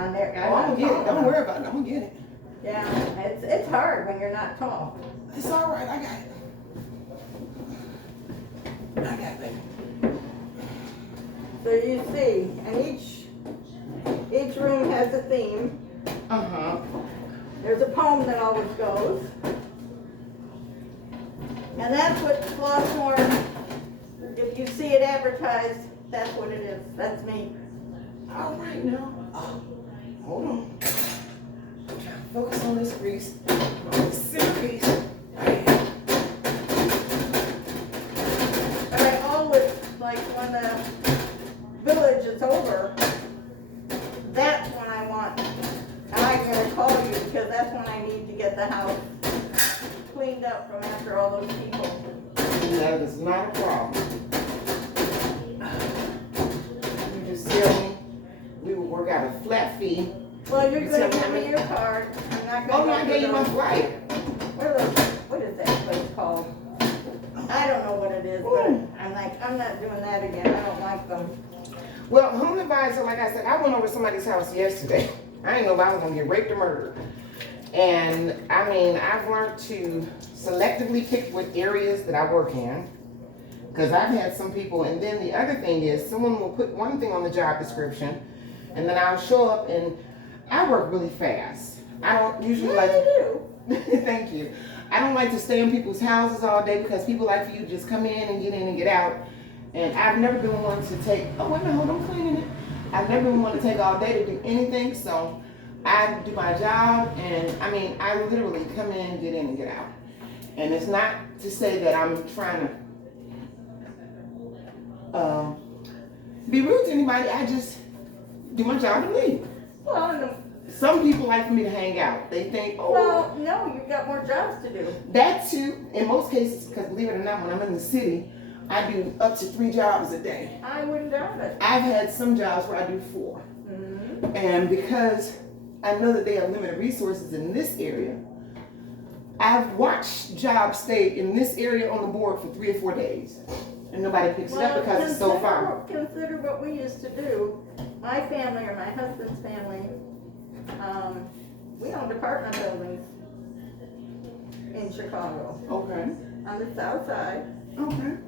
On there. Oh, I'm gonna get it. Don't worry about it. I'm gonna get it. Yeah, it's hard when you're not tall. It's all right. I got it. I got it, baby. So you see, and each room has a theme. There's a poem that always goes. And that's what Flossmoor, if you see it advertised, that's what it is. That's me. All right now. Oh, hold on. I'm trying to focus on this grease. On this centerpiece. But I always, like when the village is over, that's when I want, and I'm gonna call you because that's when I need to get the house cleaned up from after all those people. That is not a problem. You just tell me, we will work out a flat fee. Well, you're You gonna tell give me. me your card. I'm not Oh, gonna. no, I gave you my flight. What is that place called? I don't know what it is, but I'm like, I'm not doing that again. I don't like them. Well, home advisor, like I said, I went over to somebody's house yesterday. I didn't know if I was gonna get raped or murdered. And I mean, I've learned to selectively pick what areas that I work in. Because I've had some people, and then the other thing is, someone will put one thing on the job description, and then I'll show up and I work really fast. I don't usually like to do. Thank you. I don't like to stay in people's houses all day because people like for you to just come in and get out. And I've never been one to take, oh wait a minute, hold on, I'm cleaning it. I've never been one to take all day to do anything, so I do my job, and I mean, I literally come in and get out. And it's not to say that I'm trying to be rude to anybody, I just do my job and leave. Well, no. Some people like for me to hang out. They think, oh. Well, no, you've got more jobs to do. That too, in most cases, because believe it or not, when I'm in the city, I do up to 3 jobs a day. I wouldn't doubt it. I've had some jobs where I do 4. Mm-hmm. And because I know that they have limited resources in this area, I've watched jobs stay in this area on the board for 3 or 4 days. And nobody picks it up because it's so far. Consider what we used to do. My family or my husband's family, we owned apartment buildings in Chicago. Okay. On the south side. Okay.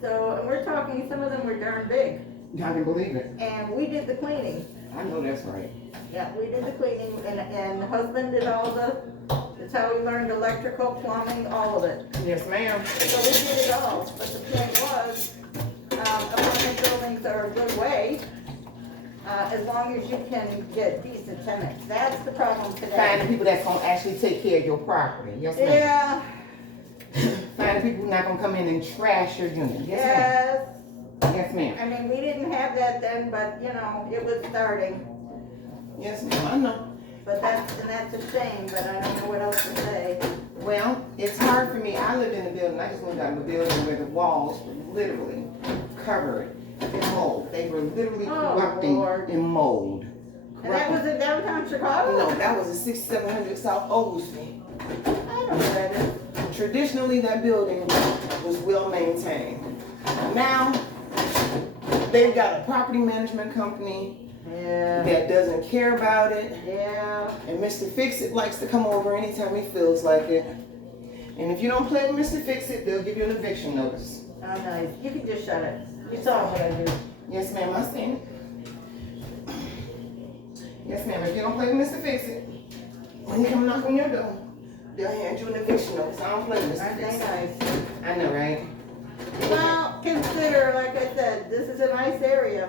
So, and we're talking, some of them were darn big. I can believe it. And we did the cleaning. I know that's right. Yeah, we did the cleaning, and husband did all that's how we learned electrical, plumbing, all of it. Yes, ma'am. So we did it all, but the point was, apartment buildings are a good way, as long as you can get decent tenants. That's the problem today. Find the people that's gonna actually take care of your property. Yes, ma'am. Yeah. Find the people who's not gonna come in and trash your unit. Yes, Yes. ma'am. Yes, ma'am. I mean, we didn't have that then, but you know, it was starting. Yes, ma'am. I know. But that's a shame, but I don't know what else to say. Well, it's hard for me. I lived in a building. I just moved out of a building where the walls were literally covered in mold. They were literally Oh, corrupting Lord. in mold. And that was in downtown Chicago? No, that was a 6700 South Oglesby. I don't know what that is. Traditionally, that building was well maintained. Now, they've got a property management company Yeah. that doesn't care about it. Yeah. And Mr. Fix-It likes to come over anytime he feels like it. And if you don't play with Mr. Fix-It, they'll give you an eviction notice. Oh, nice. You can just shut it. You saw what I did. Yes, ma'am, I seen it. Yes, ma'am, if you don't play with Mr. Fix-It, when he come knock on your door, they'll hand you an eviction notice. I don't play with Mr. Aren't they Fix-It. nice? I know, right? Well, consider, like I said, this is a nice area.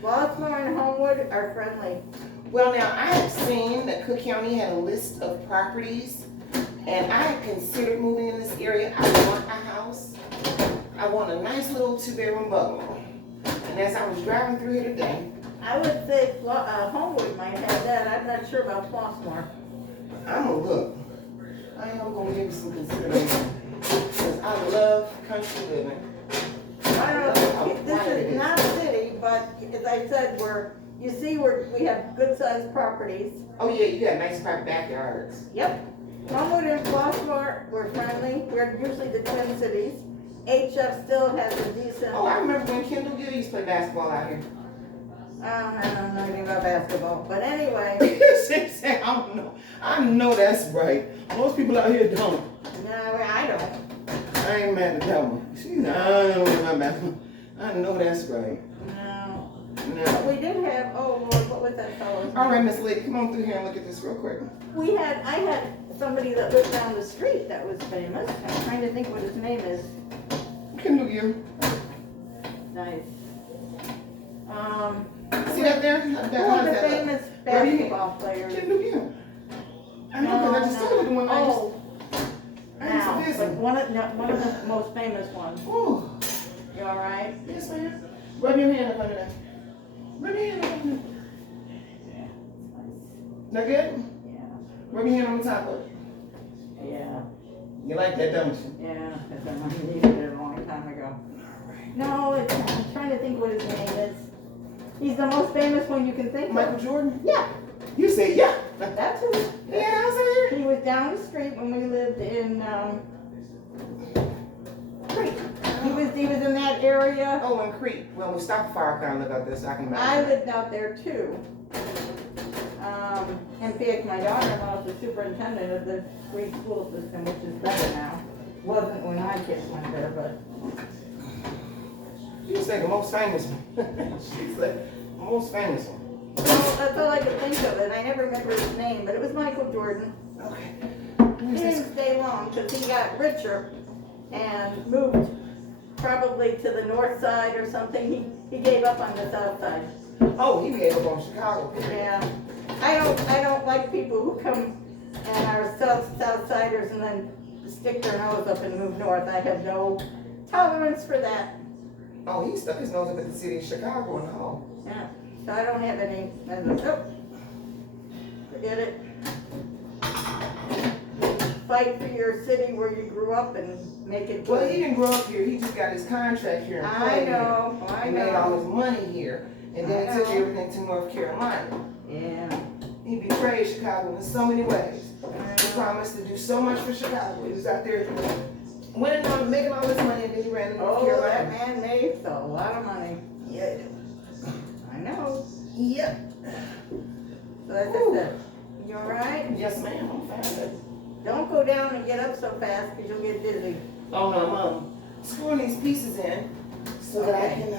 Flossmoor and Homewood are friendly. Well, now, I have seen that Cook County had a list of properties, and I had considered moving in this area. I want a house. I want a nice little 2-bedroom bungalow. And as I was driving through here today, I would say Homewood might have that. I'm not sure about Flossmoor. I'm gonna look. I am gonna give you some consideration. Because I love country living. I don't know, this is not a city, but as I said, we have good sized properties. Oh yeah, you got nice private backyards. Yep. Homewood and Flossmoor were friendly. We're usually the Twin Cities. HF still has a decent. Oh, I remember when Kendall Gill used to play basketball out here. I don't know anything about basketball, but anyway. She said, I don't know. I know that's right. Most people out here don't. No, I don't. I ain't mad at that one. She said, I don't know about basketball. I know that's right. No. No. But we did have, oh Lord, what was that fellow's All right, name? Miss Lady, come on through here and look at this real quick. I had somebody that lived down the street that was famous. I'm trying to think what his name is. Kendall Gill. Nice. See that there? Who are the famous basketball players? Kendall Gill. I know, because I just told you the one I just. Oh, I used now, to but visit. one of the most famous ones. Oh, You all right? yes, ma'am. Rub your hand up under that. Rub your hand up under that. That good? Yeah. Rub your hand on the top of it. Yeah. You like that, don't you? Yeah. Because I needed it a long time ago. No, I'm trying to think what his name is. He's the most famous one you can think Michael of. Jordan? Yeah, You say yeah. that's who. Yeah, I was here. He was down the street when we lived in, Crete. He was in that area. Oh, in Crete. Well, we stopped the fire car and look out there so I can imagine. I lived out there too. In fact, my daughter-in-law is the superintendent of the Crete school system, which is better now. Wasn't when my kids went there, but. You say the most famous one. She's like, most famous one. Well, that's all I could think of, and I never remember his name, but it was Michael Jordan. Okay. He Where's this? didn't stay long because he got richer and moved probably to the north side or something. He gave up on the south side. Oh, he gave up on Chicago. Yeah. I don't like people who come and are southsiders and then stick their nose up and move north. I have no tolerance for that. Oh, he stuck his nose up at the city of Chicago and all. Yeah. So I don't have any. Nope. Forget it. Fight for your city where you grew up and make it Well, he good. didn't grow up here. He just got his contract here. And I played here. know. I He made all know. his money here. And then I he took know. everything to North Carolina. Yeah. He betrayed Chicago in so many ways. I He know. promised to do so much for Chicago. He was out there winning on making all this money and then he ran to North Oh, that Carolina. man made a lot of money. Yeah. I know. Yep. So that's Ooh. it. You all right? Yes, ma'am. I'm fine. Baby. Don't go down and get up so fast because you'll get dizzy. Oh no, Mom. Screwing these pieces in so that I Okay. can,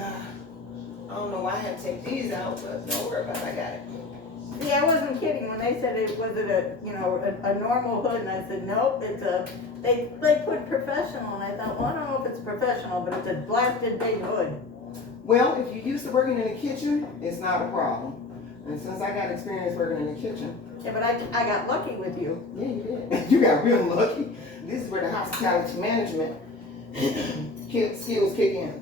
I don't know why I had to take these out, but don't worry about it. I got it. See, I wasn't kidding when they said it was a normal hood, and I said nope, it's a they put professional, and I thought, well, I don't know if it's professional, but it's a blasted big hood. Well, if you're used to working in the kitchen, it's not a problem. And since I got experience working in the kitchen, Yeah, but I got lucky with you. yeah, you did. You got real lucky. This is where the hospitality management skills kick in.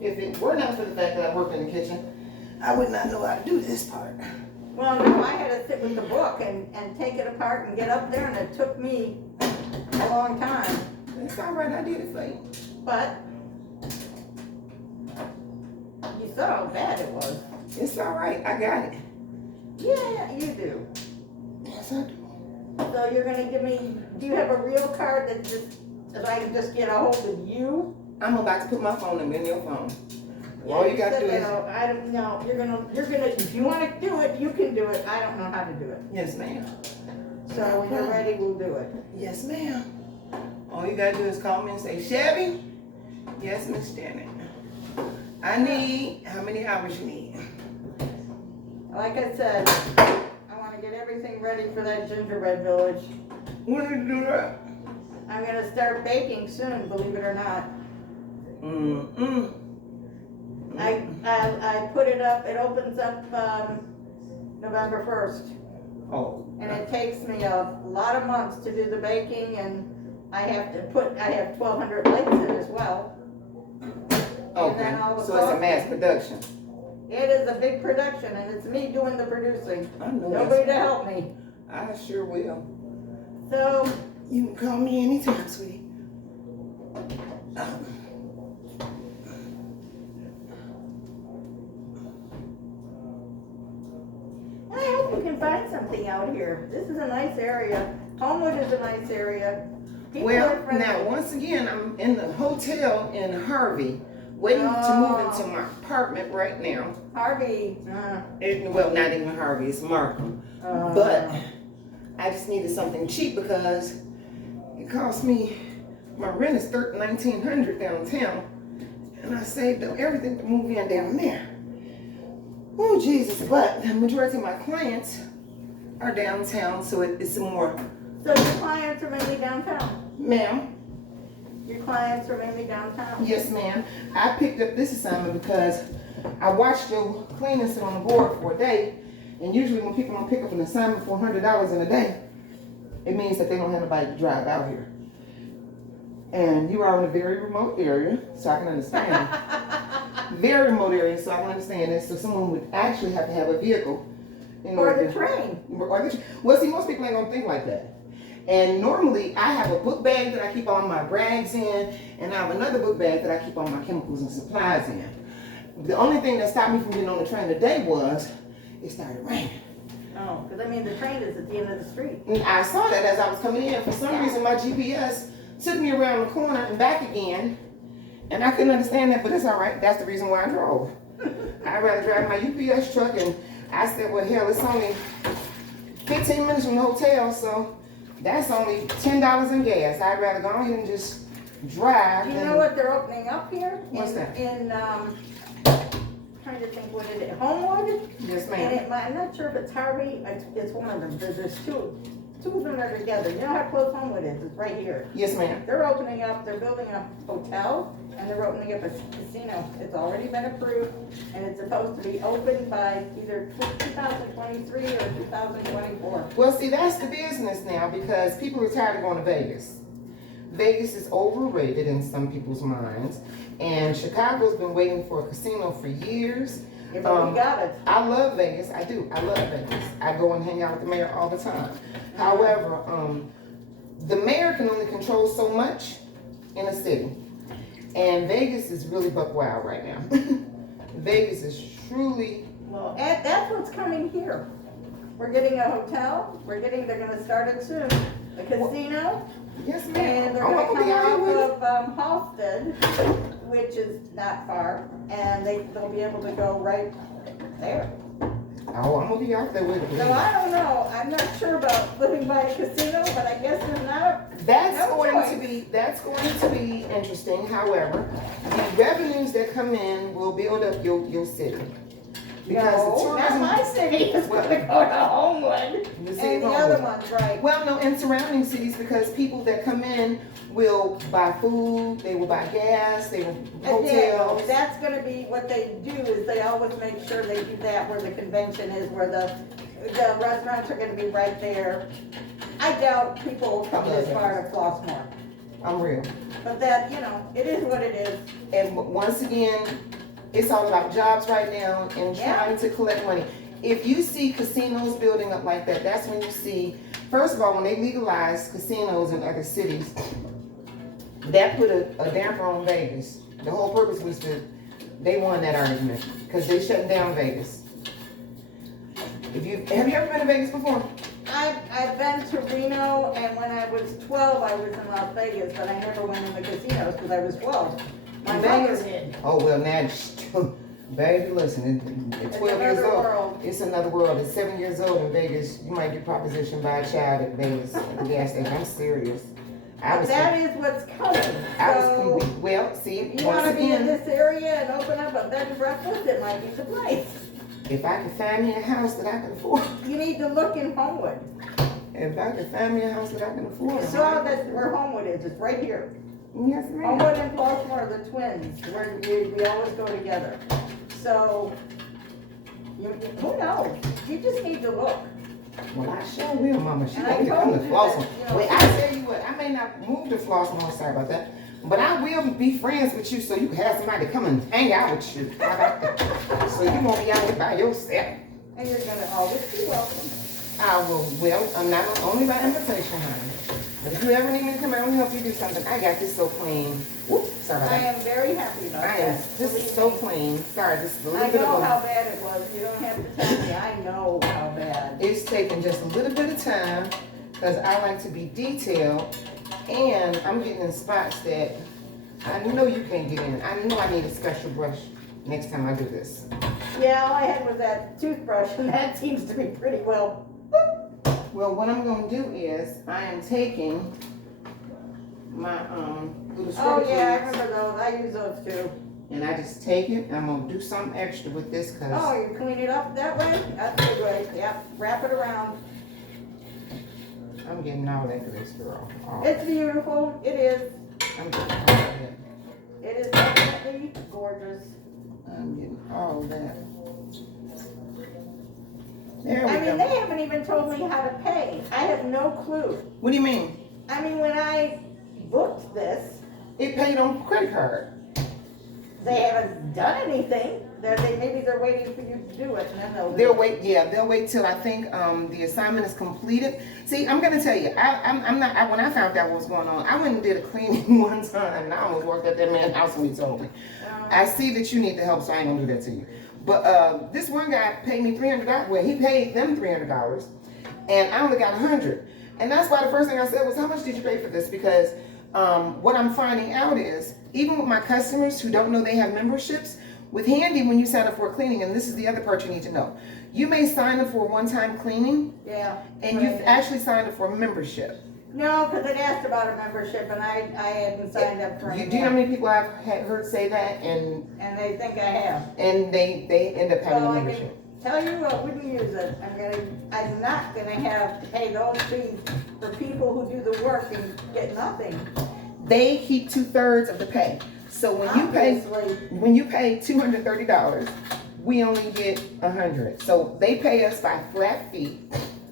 If it were not for the fact that I worked in the kitchen, I would not know how to do this part. Well, no, I had to sit with the book and take it apart and get up there, and it took me a long time. It's all right, I did it for you. But you saw how bad it was. It's all right, I got it. Yeah, you do. Yes, I do. So you're gonna give me, do you have a real card that I can just get a hold of you? I'm about to put my phone number in your phone. All you gotta do is, I don't know, you're gonna, if you wanna do it, you can do it. I don't know how to do it. yes, ma'am. So when you're ready, we'll do it. Yes, ma'am. All you gotta do is call me and say, Shabby? Yes, Miss Janet. I need, how many hours you need? Like I said, I wanna get everything ready for that gingerbread village. When did you do that? I'm gonna start baking soon, believe it or not. I put it up, it opens up, November 1st. Oh. And it takes me a lot of months to do the baking, and I have 1,200 lights in as well. Okay, then all the so it's a coffee. mass production. It is a big production, and it's me doing the producing. I know Nobody to that's, help me. I sure will. So, You can call me anytime, sweetie. I hope you can find something out here. This is a nice area. Homewood is a nice area. People are Well, friendly. now, once again, I'm in the hotel in Harvey, waiting to move into my apartment right now. Harvey, Well, not even Harvey, it's Markham. But I just needed something cheap because it cost me, my rent is $1,900 downtown, and I saved up everything to move in down there. Oh, Jesus, but the majority of my clients are downtown, so it's more, so your clients are mainly downtown? ma'am. Your clients are mainly downtown? Yes, ma'am. I picked up this assignment because I watched your cleaner sit on the board for a day, and usually when people don't pick up an assignment for $100 in a day, it means that they don't have anybody to drive out here. And you are in a very remote area, so I can understand. Very remote area, so I can understand this. So someone would actually have to have a vehicle in Or order the to- train? Well, see, most people ain't gonna think like that. And normally I have a book bag that I keep all my rags in, and I have another book bag that I keep all my chemicals and supplies in. The only thing that stopped me from getting on the train today was it started raining. Oh, because I mean, the train is at the end of the street. And I saw that as I was coming in. For some reason, my GPS took me around the corner and back again, and I couldn't understand that, but it's all right. That's the reason why I drove. I'd rather drive my UPS truck, and I said, well, hell, it's only 15 minutes from the hotel, so that's only $10 in gas. I'd rather go ahead and just drive. Do you than- know what they're opening up here? What's that? Trying to think what it is, Homewood? Yes, And ma'am. I'm not sure if it's Harvey, it's one of them, there's two of them are together. You know how close Homewood is, it's right here. Yes, ma'am. They're opening up, they're building a hotel, and they're opening up a casino. It's already been approved, and it's supposed to be open by either 2023 or 2024. Well, see, that's the business now because people are tired of going to Vegas. Vegas is overrated in some people's minds, and Chicago's been waiting for a casino for years. Yeah, but we got it. I love Vegas. I do. I love Vegas. I go and hang out with the mayor all the time. However, the mayor can only control so much in a city, and Vegas is really buck wild right now. Vegas is truly. Well, and that's what's coming here. We're getting a hotel, they're gonna start it soon, a casino, Yes, and ma'am. they're I'm gonna gonna be out come here with it. off of Halsted, which is not far, and they'll be able to go right there. Oh, I'm gonna be out there with it. So I don't know, I'm not sure about living by a casino, but I guess there's not a, That's No going choice. to be interesting. However, the revenues that come in will build up your city. Because the no, not tourism, my city, is gonna go to Homewood, the city and of the other Homewood. one's right. Well, no, in surrounding cities, because people that come in will buy food, they will buy gas, they will hotels. That's gonna be, what they do is they always make sure they do that where the convention is, where the restaurants are gonna be right there. I doubt people will come this far to Flossmoor, I'm real. but that, it is what it is. And once again, it's all about jobs right now and Yeah. trying to collect money. If you see casinos building up like that, that's when you see, first of all, when they legalized casinos in other cities, that put a damper on Vegas. The whole purpose was they won that argument because they shut down Vegas. Have you ever been to Vegas before? I've been to Reno, and when I was 12, I was in Las Vegas, but I never went in the casinos because I was 12. My mother Vegas? did. Oh, well, now, baby, listen, at It's 12 years another old, world. it's another world. At 7 years old in Vegas, you might get propositioned by a child at Vegas at the gas station. I'm serious. That is what's coming. So, Well, see, if you once wanna be in again, this area and open up a bed and breakfast, it might be the place. if I could find me a house that I can afford, You need to look in Homewood. if I could find me a house that I can afford. You saw that where Homewood is, it's right here. Yes, ma'am. Homewood and Flossmoor are the twins, where we always go together. So, who knows? You just need to look. Well, I sure will, Mama. She And gonna I get come to told you Flossmoor. that, you know- Wait, I tell you what, I may not move to Flossmoor, sorry about that, but I will be friends with you so you can have somebody come and hang out with you. How about that? So you won't be out here by yourself. And you're gonna always be welcome. I will, well, I'm not only by invitation, honey. But if you ever need me to come out and help you do something, I got this so clean. Whoops, sorry about I that. am very happy about I am, that. this is so clean. Sorry, this is a I little bit know of how a, bad it was. You don't have to tell me. I know how bad. it's taking just a little bit of time because I like to be detailed, and I'm getting in spots that I know you can't get in. I know I need a special brush next time I do this. Yeah, all I had was that toothbrush, and that seems to be pretty well. Well, what I'm gonna do is I am taking my little Oh, scrubby yeah, I things, remember those, I use those too. and I just take it and I'm gonna do something extra with this Oh, because you clean it up that way? That's a good way, yep, wrap it around. I'm getting all into this, girl. All It's beautiful, it is, I'm getting all that. it is definitely gorgeous. I'm getting all that. There we I go. mean, they haven't even told me how to pay, I have no clue. What do you mean? I mean, when I booked this, It paid on credit card. they haven't done anything. Maybe they're waiting for you to do it, and then they'll do They'll it. wait. Yeah, they'll wait till I think the assignment is completed. See, I'm gonna tell you, I'm not. When I found out what was going on, I went and did a cleaning one time, and I almost walked at that man's house when he told me. I see that you need the help, so I ain't gonna do that to you. But this one guy paid me $300. Well, he paid them $300, and I only got $100. And that's why the first thing I said was, "How much did you pay for this?" Because what I'm finding out is, even with my customers who don't know they have memberships, with Handy, when you sign up for a cleaning, and this is the other part you need to know, you may sign up for a one-time cleaning, Yeah. and right. you've actually signed up for a membership. No, because it asked about a membership, and I hadn't signed up for Do it. you know how many people I've heard say that, and And they think I have. they end up having Well, a I membership? can tell you what, wouldn't use it. I'm not gonna have to pay those fees for people who do the work and get nothing. They keep 2/3 of the pay. So Obviously. when you pay $230, we only get $100. So they pay us by flat fee,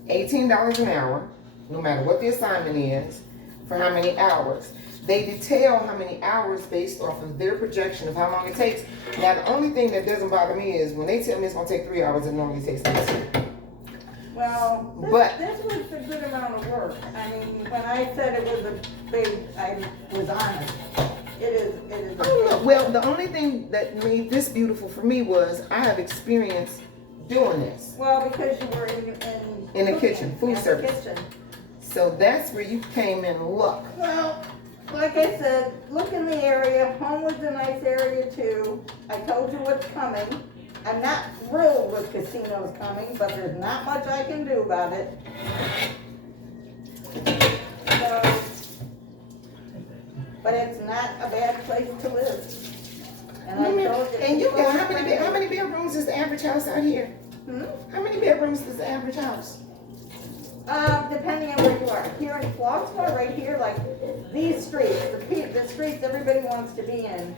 $18 an hour, no matter what the assignment is, for how many hours. They detail how many hours based off of their projection of how long it takes. Now, the only thing that doesn't bother me is when they tell me it's gonna take 3 hours, it normally takes 6. Well, But- this was a good amount of work. I mean, when I said it was a big, I was honest. It is a Oh, well, the only thing that made this beautiful for me was I have experience doing this. Well, because you were In the cooking, kitchen, food in the service. kitchen. So that's where you came in luck. Well, like I said, look in the area. Homewood's a nice area too. I told you what's coming. I'm not thrilled with casinos coming, but there's not much I can do about it. So, but it's not a bad place to live. And I told you. And you got how people- many bedrooms is the average house out here? Hmm? How many bedrooms is the average house? Depending on where you are. Here in Flossmoor, right here, like these streets, the streets everybody wants to be in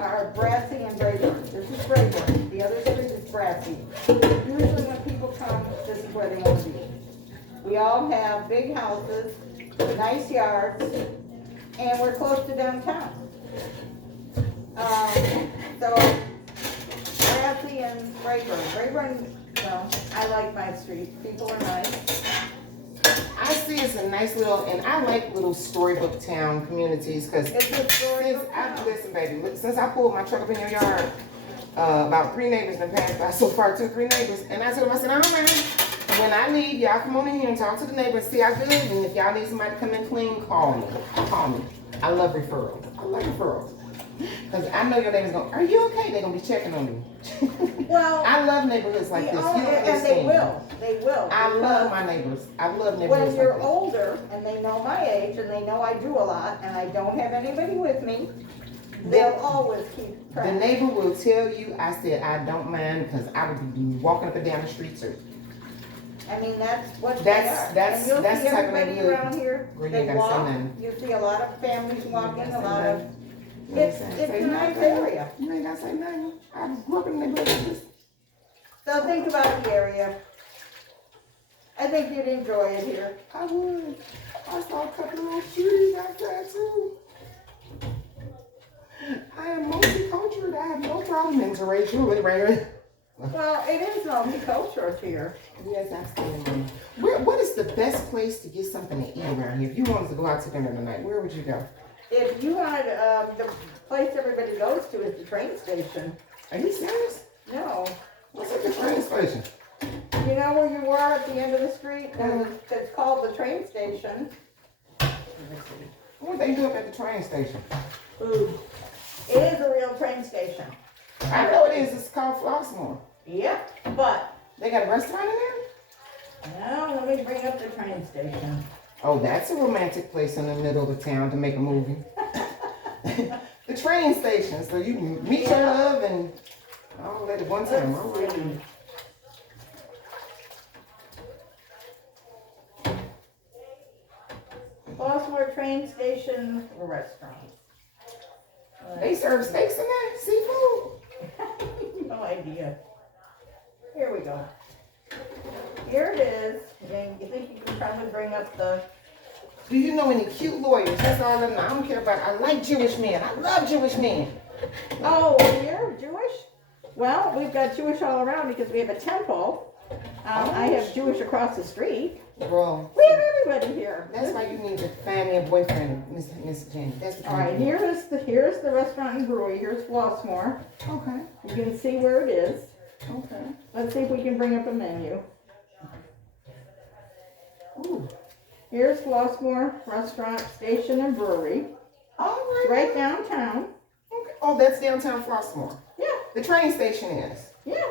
are Brassy and Brayburn. This is Brayburn. The other street is Brassy. Usually when people come, this is where they want to be. We all have big houses, nice yards, and we're close to downtown. So Brassy and Brayburn. Brayburn, well, I like my street. People are nice. I see it's a nice little, and I like little storybook town communities because It's a story. listen, baby, since I pulled my truck up in your yard, about 3 neighbors have passed by so far, 2 or 3 neighbors, and I told them, I said, all right, when I leave, y'all come on in here and talk to the neighbors, see how good, and if y'all need somebody to come in clean, call me. I love referrals. I like referrals. Because I know your neighbor's going, are you okay? They're going to be checking on me. Well, I love neighborhoods like this. You don't and they understand. will. I love because my neighbors. I love neighborhoods when you're like this. older and they know my age and they know I do a lot and I don't have anybody with me, they'll always keep The track. neighbor will tell you, I said, I don't mind because I would be walking up and down the street too. I mean, that's what they That's- are. that's- And you'll that's see the type of everybody neighborhood around here, where you they ain't gotta say walk, nothing. you see a lot of families walking, a gotta say lot of, nothing. it's Say a nice nothing. area. You ain't gotta say nothing. I grew up in a neighborhood like this. So think about the area. I think you'd enjoy it here. I would. I saw a couple of little cuties outside too. I am multicultural. I have no problem interracial, right? Well, it is multicultural here. Yes, absolutely. What is the best place to get something to eat around here? If you wanted to go out to dinner tonight, where would you go? If you wanted, the place everybody goes to is the train station. Are you serious? No, What's at the train station? You know where you were at the end of the street? It's called the train station. What they do up at the train station? Food. It is a real train station. I know it is. It's called Flossmoor. Yep, but, They got a restaurant in there? now let me bring up the train station. Oh, that's a romantic place in the middle of the town to make a movie. The train station, so you can meet your love and all that at one time. All Let's right. see. Flossmoor train station restaurant. They serve steaks in there? Seafood? No idea. Here we go. Here it is. And you think you can probably bring up the, Do you know any cute lawyers? That's all I know. I don't care about. I like Jewish men. I love Jewish men. oh, you're Jewish? Well, we've got Jewish all around because we have a temple. I have Jewish across the street. Bro, We have everybody here. that's why you need to find me a boyfriend, Miss Jenny. That's what you All right, need. here's the restaurant and brewery. Here's Flossmoor. Okay. You can see where it is. Okay. Let's see if we can bring up a menu. Ooh. Here's Flossmoor Restaurant, Station, and Brewery. All right. It's right downtown. Okay. Oh, that's downtown Flossmoor. Yeah, The train station is. yeah,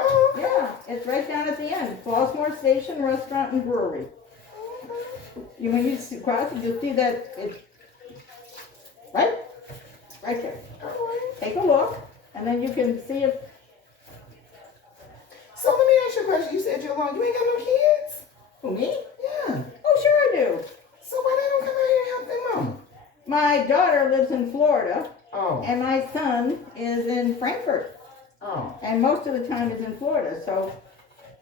Oh, okay. yeah. It's right down at the end. Flossmoor Station, Restaurant, and Brewery. When you cross it, you'll see that it's right there. All right. Take a look, and then you can see if, So let me ask you a question. You said you're alone. You ain't got no kids? who, me? Yeah. Oh, sure I do. So why they don't come out here and help their mama? My daughter lives in Florida, Oh. and my son is in Frankfurt. Oh. And most of the time is in Florida, so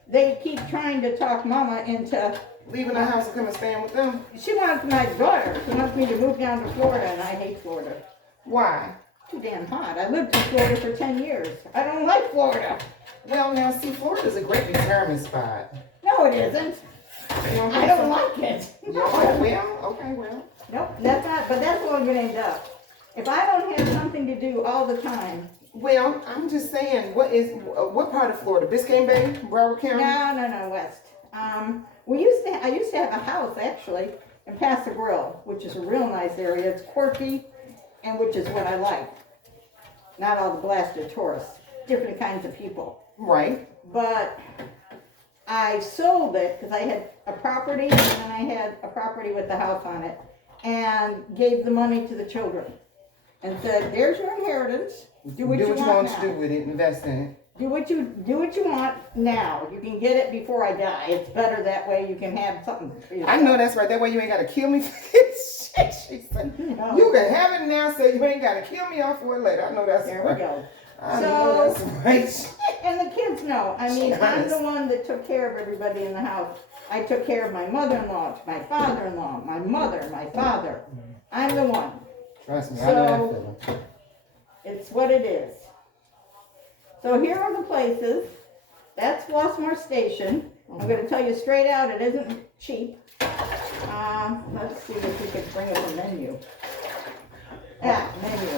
they keep trying to talk mama into, Leaving the house and coming staying with them? she wants my daughter, she wants me to move down to Florida, and I hate Florida. Why? Too damn hot. I lived in Florida for 10 years. I don't like Florida. Well, now, see, Florida's a great retirement spot. No, it isn't. You don't I think don't so? like it. You don't like, well, okay, well. Nope, that's not, but that's where I'm gonna end up. If I don't have something to do all the time, Well, I'm just saying, what part of Florida? Biscayne Bay, Broward County? no, west. I used to have a house actually in Paso Grill, which is a real nice area. It's quirky, and which is what I like. Not all the blasted tourists, different kinds of people. Right. But I sold it because I had a property and then I had a property with the house on it, and gave the money to the children and said, "There's your inheritance. Do what you want to now. do with it, invest in it. Do what you want now. You can get it before I die. It's better that way. You can have something for yourself." I know that's right. That way you ain't got to kill me for this shit. She said, No. you can have it now so you ain't got to kill me off for it later. I know that's There right. we go. I know So- that's right. And the kids know. I mean, I'm Nice. the one that took care of everybody in the house. I took care of my mother-in-law, my father-in-law, my mother, my father. I'm the one. Trust me, I know that So- feeling. It's what it is. So here are the places. That's Flossmoor Station. I'm gonna tell you straight out, it isn't cheap. Let's see if we could bring up a menu. Yeah, menu.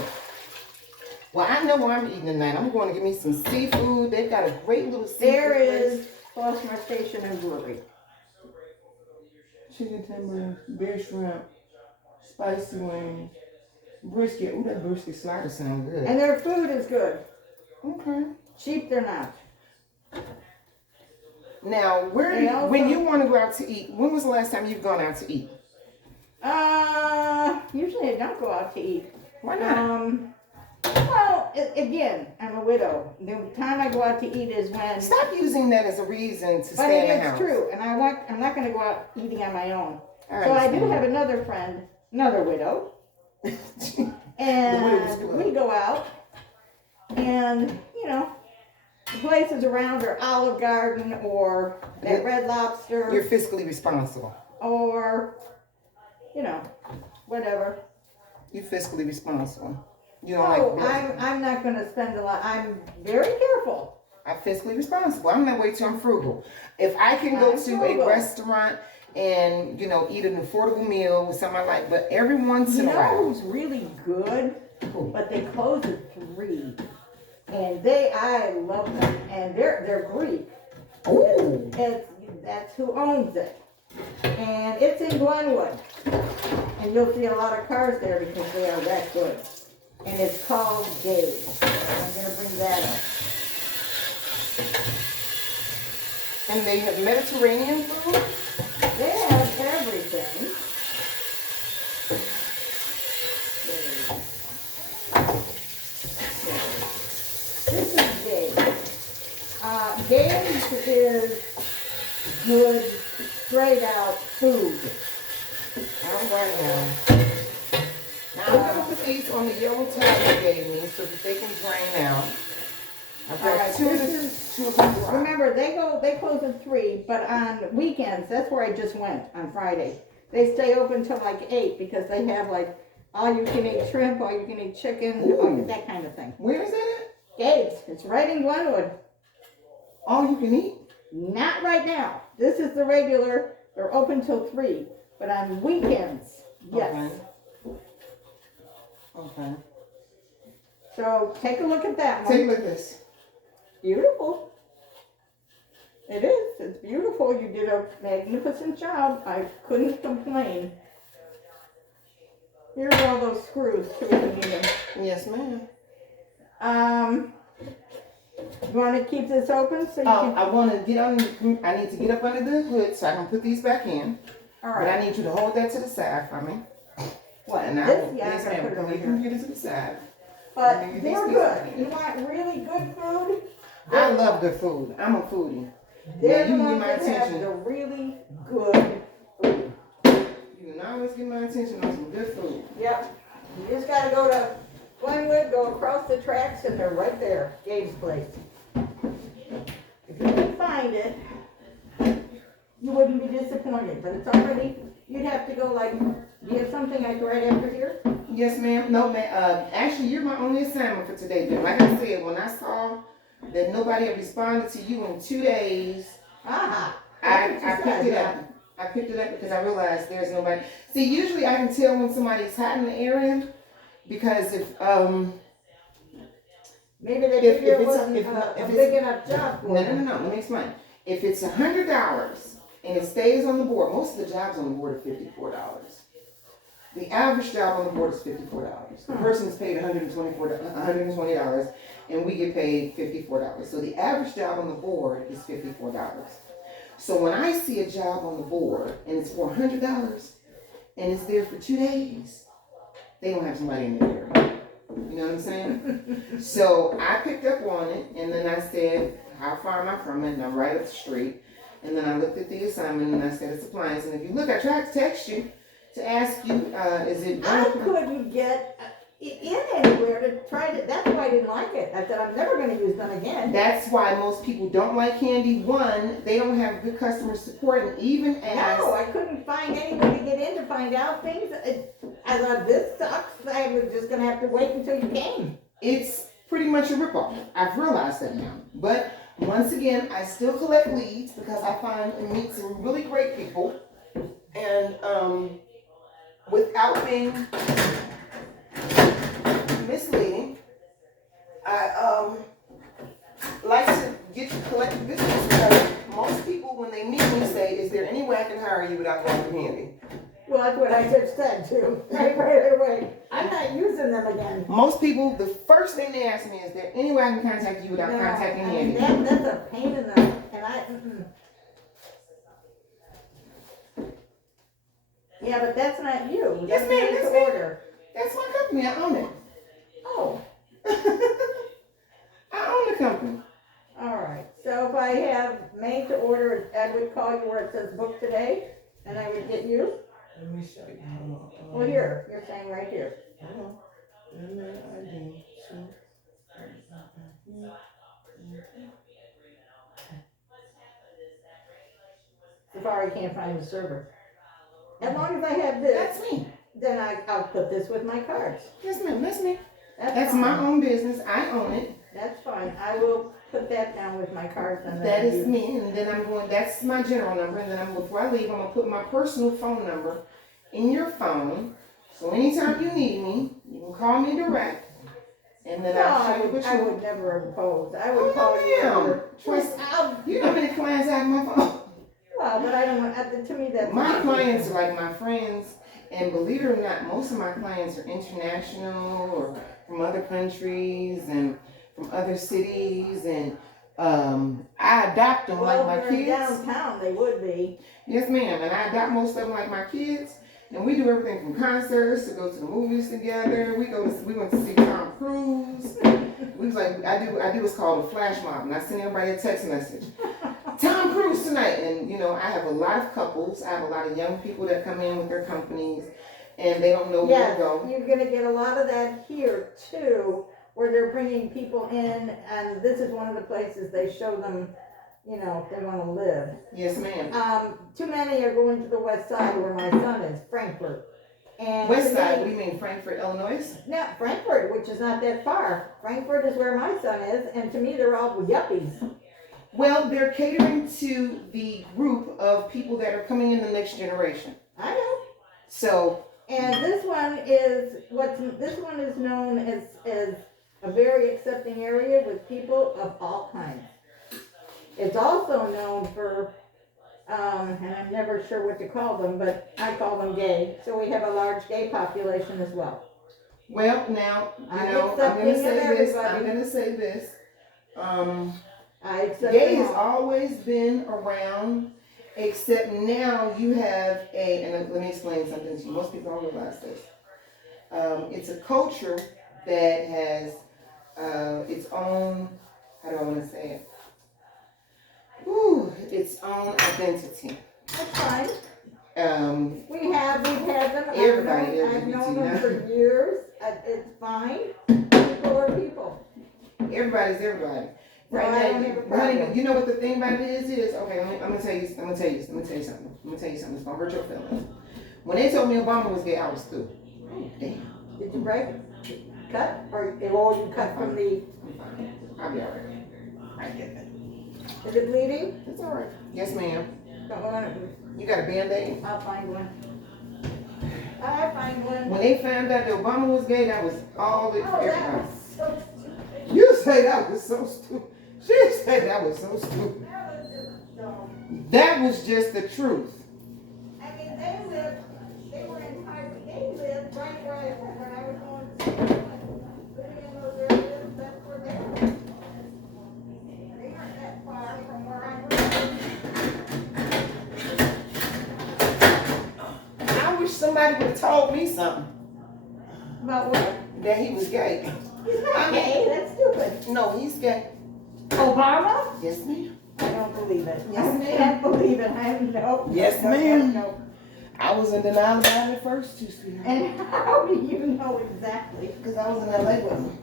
Well, I know where I'm eating tonight. I'm going to get me some seafood. They've got a great little seafood There place. is Flossmoor Station and Brewery. Chicken tenders, beer shrimp, spicy wings, brisket. Ooh, that brisket slider sounds good. And their food is good. Okay. Cheap they're not. Now, They also- when you want to go out to eat, when was the last time you've gone out to eat? Usually I don't go out to eat. Why not? Well, again, I'm a widow. The time I go out to eat is when, Stop using that as a reason to but stay in the it is house. true, and I'm not gonna go out eating on my own. I So I do understand. have another friend, another widow, widow's and club. we go out, and, you know, the places around are Olive Garden, or that You're- Red Lobster, You're fiscally responsible. or, you know, whatever. You're fiscally responsible. You don't Oh, like I'm not gonna spend a lot, I'm very careful. I'm fiscally responsible. I'm that way too. I'm frugal. If I can go I'm to frugal. a restaurant and, eat an affordable meal with something I like, but every once You in a know while. who's really good, Who? but they close at 3. And I love them, and they're Greek. Ooh. That's who owns it. And it's in Glenwood. And you'll see a lot of cars there because they are that good. And it's called Gabe's. I'm gonna bring that up. And they have Mediterranean food? They have everything. This is Gabe's. Gabe's is good, straight out food. All right now. Now I'm gonna put these on the yellow tab you gave me so that they can drain out. I've got Alright, two of them dry. Remember, they close at 3, but on weekends, that's where I just went on Friday. They stay open till like 8 because they have like all you can eat shrimp, all you can eat chicken, Ooh. that kind of thing. Where is that at? Gabe's, it's right in Glenwood. All you can eat? Not right now. This is the regular, they're open till 3, but on weekends, yes. Okay. So take a look at that one. Take a look at this. Beautiful. It is. It's beautiful. You did a magnificent job. I couldn't complain. Here's all those screws too if you need them. Yes, ma'am. You want to keep this open so you Oh, can? I want to get on. I need to get up under the hood so I can put these back in. All But I right. need you to hold that to the side for me. What? And I This? will, Yeah, yes, I'm gonna ma'am. put it over You here. can get it to the side. But Maybe they're these good. pieces. You want really good food? I love good food. I'm a foodie. They're you the can ones get my that have attention. the really good food. You can always get my attention on some good food. Yep. You just gotta go to Glenwood, go across the tracks, and they're right there. Gabe's place. If you can find it, you wouldn't be disappointed. But it's already. You'd have to go like. Do you have something like right after here? Yes, ma'am. No, ma'am. Actually, you're my only assignment for today, Jim. Like I said, when I saw that nobody had responded to you in 2 days, Aha. I That's what you picked said, it yeah. up. I picked it up because I realized there's nobody. See, usually I can tell when somebody's hot in the area because if Maybe they If- figured if it it's a- wasn't if a it's- big enough job for no, them. let me explain. If it's $100 and it stays on the board, most of the jobs on the board are $54. The average job on the board is $54. The person's paid $120, and we get paid $54. So the average job on the board is $54. So when I see a job on the board and it's for $100 and it's there for 2 days, they don't have somebody in the area. You know what I'm saying? So I picked up on it, and then I said, how far am I from it? And I'm right up the street. And then I looked at the assignment, and I said, it's appliance. And if you look, I tried to text you to ask you, is it I one? couldn't get it in anywhere to try to. That's why I didn't like it. I said I'm never going to use them again. That's why most people don't like Candy. One, they don't have good customer support, and even as No, I couldn't find anyone to get in to find out things. I thought this sucks. I was just going to have to wait until you came. it's pretty much a ripoff. I've realized that now. But once again, I still collect leads because I find and meet some really great people. And without being misleading, I like to get to collect business because most people, when they meet me, say, is there any way I can hire you without going through Candy? Well, that's what I just said too. Right away. I'm not using them again. Most people, the first thing they ask me is there any way I can contact you without contacting I mean, Candy? that's a pain in the. And I. Yeah, but that's not you. Yes, That's ma'am, made that's to me. order. That's my company. I own it. Oh, I own the company. all right. So if I have made to order, I would call you where it says book today, and I would get you. Let me show you. Well, here, you're saying right here. Hold on. Safari can't find the server. As long as I have this, That's me. then I'll put this with my cards. Yes, ma'am. That's me. fine. That's my own business. I own it. That's fine. I will put that down with my cards and That then is me. And then I'm going, that's my general number. And then before I leave, I'm going to put my personal phone number in your phone. So anytime you need me, you can call me direct. And then No, I'll I show you would, which I one. would never impose. I would Oh, call no, you. ma'am. over. Trust- I'll- You know how many clients I have on my phone? Well, but I don't want, to me, that's. My not clients are equal. like my friends, and believe it or not, most of my clients are international or from other countries and from other cities, and I adopt them Well, like my if they're kids. downtown, they would be. Yes, ma'am, and I adopt most of them like my kids, and we do everything from concerts to go to the movies together. We went to see Tom Cruise. We was like, I do what's called a flash mob, and I send everybody a text message. Tom Cruise tonight, and you know, I have a lot of couples. I have a lot of young people that come in with their companies, and they don't know where Yes, to go. you're gonna get a lot of that here too, where they're bringing people in, and this is one of the places they show them, you know, if they wanna live. Yes, ma'am. Too many are going to the west side where my son is, Frankfurt. And West to Side. me- What do you mean, Frankfurt, Illinois? No, Frankfurt, which is not that far. Frankfurt is where my son is, and to me, they're all yuppies. Well, they're catering to the group of people that are coming in the next generation. I know. So, And this one is known as a very accepting area with people of all kinds. It's also known for, and I'm never sure what to call them, but I call them gay. So we have a large gay population as well. well, now, I'm I'm accepting gonna of say this. I'm everybody. gonna say this. I accept Gay them has all. always been around, except now you have and let me explain something to you. Most people don't realize this. It's a culture that has its own, how do I want to say it? Its own identity. That's fine. We've had them. Everybody I've known them LGBT for years. It's fine. People are people. Everybody's everybody. No, Right I now, don't have a honey, problem. you know what the thing about it is okay. I'm gonna tell you something. It's gonna hurt your feelings. When they told me Obama was gay, I was through. Oh, damn. Did you break? Cut? Or you cut from the, I'm fine. I'll be alright. I get that. is it bleeding? It's alright. Yes, ma'am. Don't want You got a band-aid? I'll find one. I'll find one. When they found out that Obama was gay, that was all that Oh, that everybody. was so stupid. You say that was so stupid. She said that was so stupid. That was just dumb. That was just the truth. I mean, they were in Harvard, they lived right where I lived when I was going to school. Living in those areas, that's where they were. They weren't that far from where I was. I wish somebody would have told me something. About what? That he was gay. He's not gay, that's stupid. No, he's gay. Obama? Yes, ma'am. I don't believe it. Yes, I ma'am. can't believe it. I'm no. Yes, no, ma'am. No. I was in denial about it first, too, sweetheart. And how do you know exactly? Because I was in LA with him.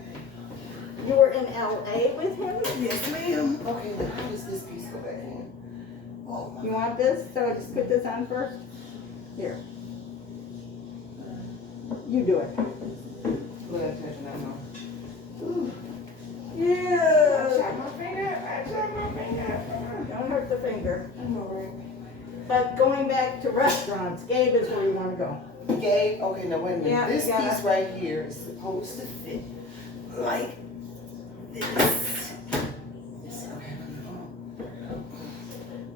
You were in LA with him? Yes, ma'am. Okay, then how does this piece go back in? Oh, my. You want this? So I just put this on first? Here. You do it. Go ahead, touch it. I know. Ooh. I Yeah. shot my finger. Don't hurt the finger. I'm alright. But going back to restaurants, Gabe is where you want to go. Gay. Okay, now wait a minute. Yeah, This yeah. piece right here is supposed to fit like this. Okay.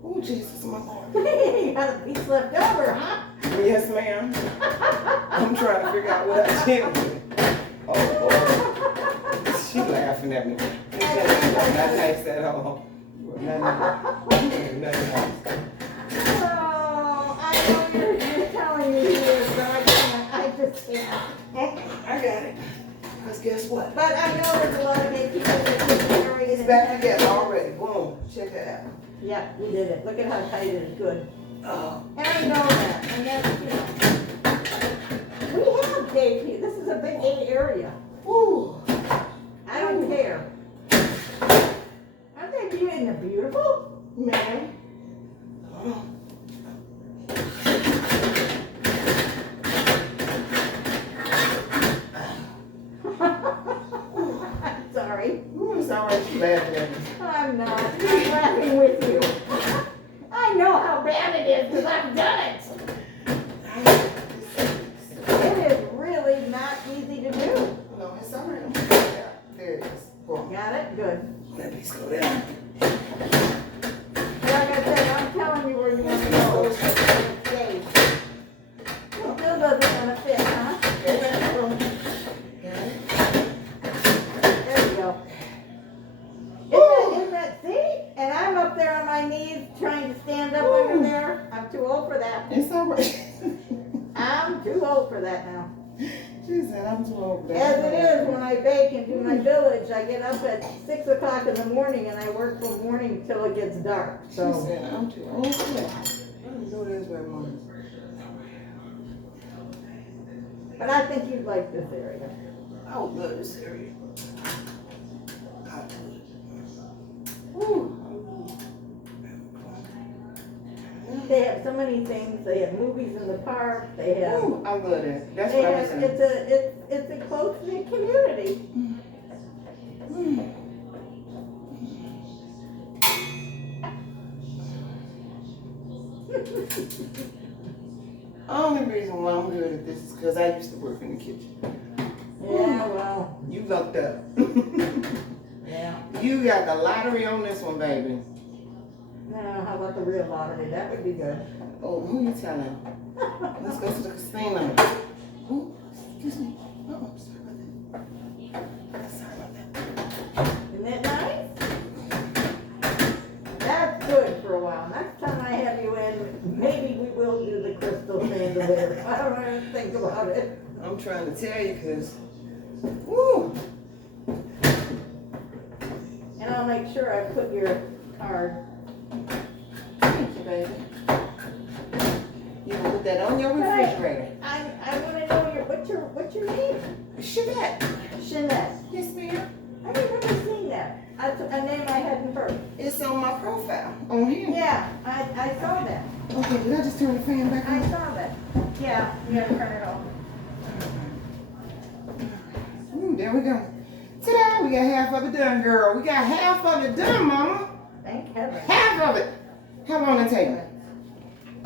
Oh, Jesus, my Lord. You got a piece left over, huh? Yes, ma'am. I'm trying to figure out what I did with it. Oh, boy. She laughing at me. Not nice at all. Not nice. Oh, I know you're telling me this, but I just can't. I got it. Because guess what? But I know there's a lot of gay people that live in areas. It's back together already. Boom. Check that out. Yeah, we did it. Look at how tight it is. Good. Oh. And I know that. And that's, you know. We have gay people. This is a big gay area. Woo. I don't care. Aren't they beautiful? Man. Oh. I'm sorry. Ooh, it's alright. She laughing at me. I'm not. I'm laughing with you. I know how bad it is because I've done it. It is really not easy to do. No, it's alright. I'm gonna figure it out. Let's go there. Like I said, I'm telling you where you want to go. Stay. Still doesn't want to fit, huh? There you go. Isn't that, see? And I'm up there on my knees trying to stand up under there. I'm too old for that. It's all right. I'm too old for that now. She said, I'm too old for that. As it is, when I bake and do my village, I get up at 6 o'clock in the morning and I work from morning till it gets dark. She So, said, I'm too old for that. I don't know this way, Mom. but I think you'd like this area. I would love this area. I would. Woo. They have so many things. They have movies in the park. They have. Ooh, I love that. That's They what I have, was saying. it's a close knit community. Only reason why I'm good at this is because I used to work in the kitchen. Yeah, well, You lucked up. yeah. You got the lottery on this one, baby. Now, how about the real lottery? That would be good. Oh, who you telling? Let's go to the casino. Oh, excuse me. Oh, sorry about that. Sorry about that. Isn't that nice? That's good for a while. Next time I have you in, maybe we will do the crystal chandelier. I don't want to think about it. I'm trying to tell you because, woo. And I'll make sure I put your card. Thank you, baby. You can put that on your refrigerator. I want to know what's your name? Shabbat. Shanette. Yes, ma'am. I remember seeing that. That's a name I hadn't heard. It's on my profile on here. Yeah, I saw that. Okay, did I just turn the fan back I on? saw that. Yeah, you gotta turn it off. There we go. Ta-da! We got half of it done, girl. We got half of it done, mama. Thank heaven. Half of it. How long did it take?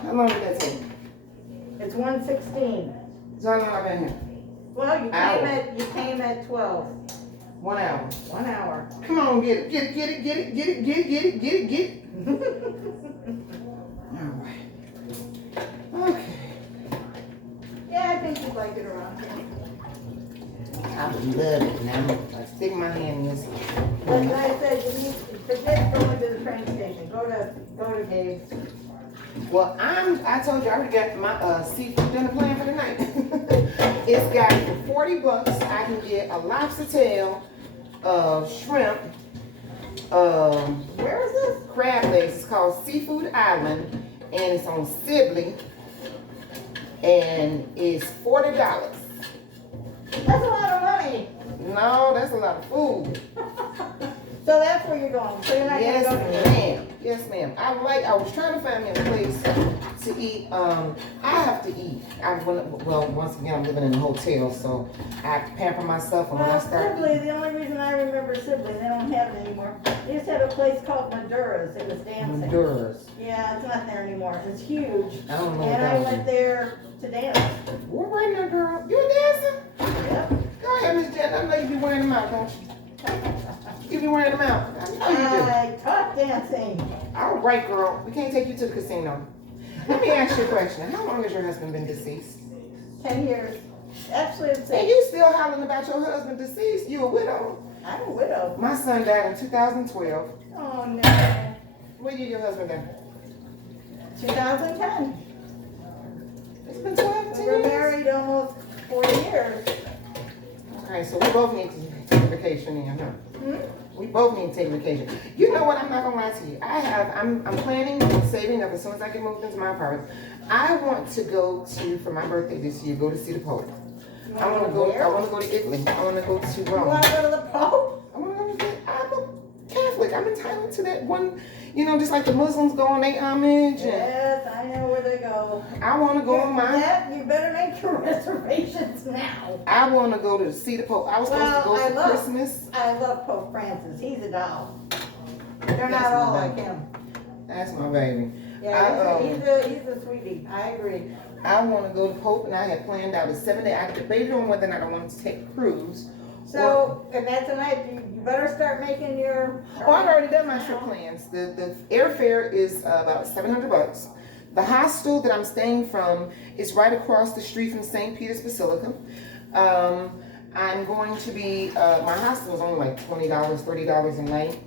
How long did that take? It's 1:16. So how long I've been here? Well, Hour. you came at 12. 1 hour. 1 hour. Come on, get it, get it, get it, get it, get it, get it, get it, get it, get it. All right. Okay. Yeah, I think you'd like it around here. I would love it now. I stick my hand in this. But like I said, you need to forget going to the train station. Go to Gabe's. Well, I told you I already got my seafood dinner plan for the night. It's got for $40. I can get a lobster tail, shrimp, Where is this? crab legs. It's called Seafood Island, and it's on Sibley, and it's $40. That's a lot of money. No, that's a lot of food. So that's where you're going. So you're not Yes, gonna go to ma'am. Yes, ma'am. I was trying to find me a place to eat. I have to eat. Once again, I'm living in a hotel, so I have to pamper myself. And when I Well, start Sibley, the only reason I remember Sibley, they don't have it anymore. They used to have a place called Maduras. It was dancing. Honduras. Yeah, it's not there anymore. It's huge. I don't know what And I that went is. there to dance. What right now, girl? You a dancer? Yep. Go ahead, Miss Jen. I know you be wearing them out, don't you? You be wearing them out. I know you I taught dancing. do. All right, girl. We can't take you to the casino. Let me ask you a question. How long has your husband been deceased? 10 years. Actually, it's And you still hollering about your husband deceased? You a widow? I'm a widow. My son died in 2012. Oh no. When did your husband die? 2010. It's been 12 We were years. married almost 40 years. Okay, so we both need to take a vacation in, huh? Hmm? We both need to take a vacation. You know what? I'm not gonna lie to you. I'm planning on saving up as soon as I get moved into my apartment. I want to go to, for my birthday this year, go to see the Pope. You I want to go to Italy. I want to go to You Rome. want to go to the Pope? I want to go to, I'm a Catholic. I'm entitled to that one, just like the Muslims go on their homage. And Yes, I know where they go. I want to go on my, You better make your reservations now. I want to go to see the Pope. I was supposed to Well, I go for love- Christmas. I love Pope Francis. He's a doll. They're That's not all my like baby. him. That's my baby. Yeah, he's a sweetie. I agree. I want to go to Pope, and I had planned out a 7-day. I debated on whether or not I wanted to take a cruise. So, and that's a night you better start making your. Oh, I've already done my trip plans. The airfare is about $700. The hostel that I'm staying from is right across the street from St. Peter's Basilica. I'm going to be, my hostel is only like $20, $30 a night.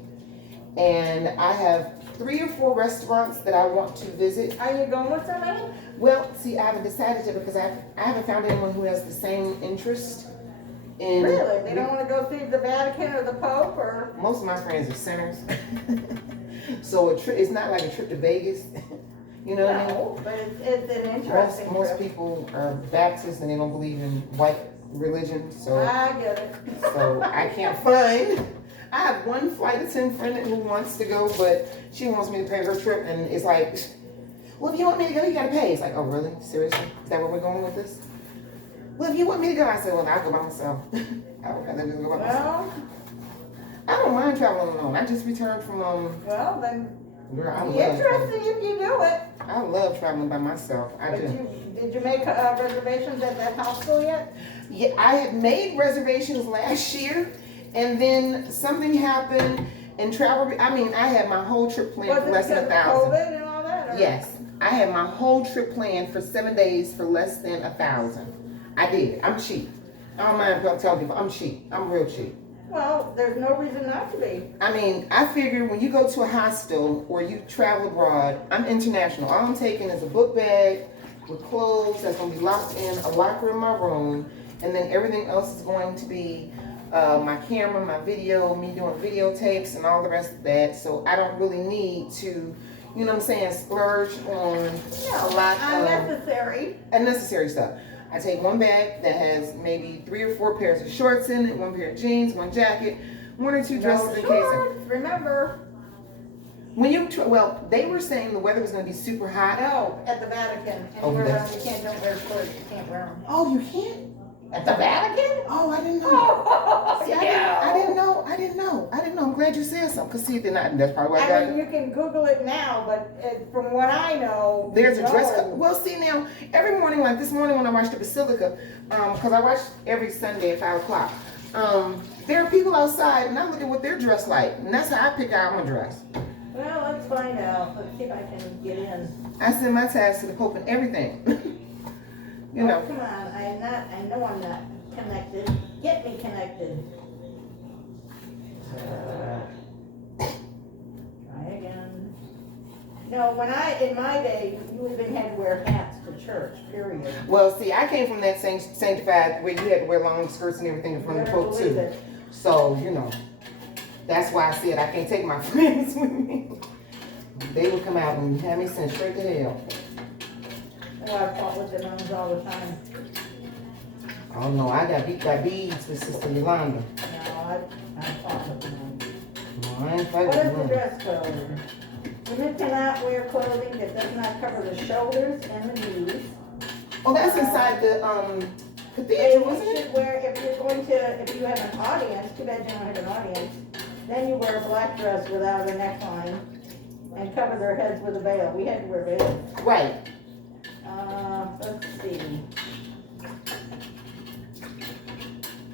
And I have 3 or 4 restaurants that I want to visit. Are you going with somebody? Well, see, I haven't decided yet because I haven't found anyone who has the same interest in. Really? They don't want to go see the Vatican or the Pope or? Most of my friends are sinners. So it's not like a trip to Vegas. You know what I mean? No, but it's an interesting Most trip. people are Baptists and they don't believe in white religion, so I get it. so I can't find. I have one flight attendant friend who wants to go, but she wants me to pay her trip, and it's like, well, if you want me to go, you gotta pay. It's like, oh, really? Seriously? Is that where we're going with this? Well, if you want me to go, I said, well, I'll go by myself. I would rather just go by myself. Well, I don't mind traveling alone. I just returned from well, then, girl, I be love interesting if you do it. I love traveling by myself. I But do. did you make reservations at that hostel yet? Yeah, I had made reservations last year, and then something happened and travel. I mean, I had my whole trip planned Was for it less than because of $1,000. COVID and all that? Or? Yes, I had my whole trip planned for 7 days for less than $1,000. I did. I'm cheap. I don't mind telling people I'm cheap. I'm real cheap. Well, there's no reason not to be. I mean, I figure when you go to a hostel or you travel abroad, I'm international. All I'm taking is a book bag with clothes that's going to be locked in a locker in my room, and then everything else is going to be my camera, my video, me doing videotapes and all the rest of that. So I don't really need to, you know what I'm saying, splurge on a lot of unnecessary stuff. I take one bag that has maybe 3 or 4 pairs of shorts in it, 1 pair of jeans, 1 jacket, 1 or 2 dresses in case. Remember. When you, well, they were saying the weather was going to be super hot. No, at the Vatican. Anywhere around, you don't wear shorts. You can't wear them. Oh, you can't? At the Vatican? Oh, I didn't know. Oh, See, I didn't know. I'm glad you said something. Cause see, that's probably why I got I mean, you can Google it now, but from what I know, there's a dress no. code. Well, see now, every morning, like this morning when I watched the Basilica, cause I watch every Sunday at 5 o'clock. There are people outside, and I look at what they're dressed like, and that's how I pick out my dress. Well, let's find out. Let's see if I can get in. I send my tags to the Pope and everything. You know. Oh, come on, I know I'm not connected. Get me connected. Try again. No, in my day, you even had to wear hats to church, period. Well, see, I came from that same sanctified where you had to wear long skirts and everything in front of the Pope too. It. So, you know, that's why I said I can't take my friends with me. They would come out and have me sent straight to hell. Oh, I fought with the nuns all the time. Oh no, I got beat by beads with Sister Yolanda. No, I fought with the nuns. No, I ain't fighting What is with the them. dress code? Women cannot wear clothing that does not cover the shoulders and the knees. Oh, that's inside the They cathedral, isn't it? should wear, if you have an audience, too bad you don't have an audience, then you wear a black dress without a neckline and cover their heads with a veil. We had to wear veils. Right. Let's see.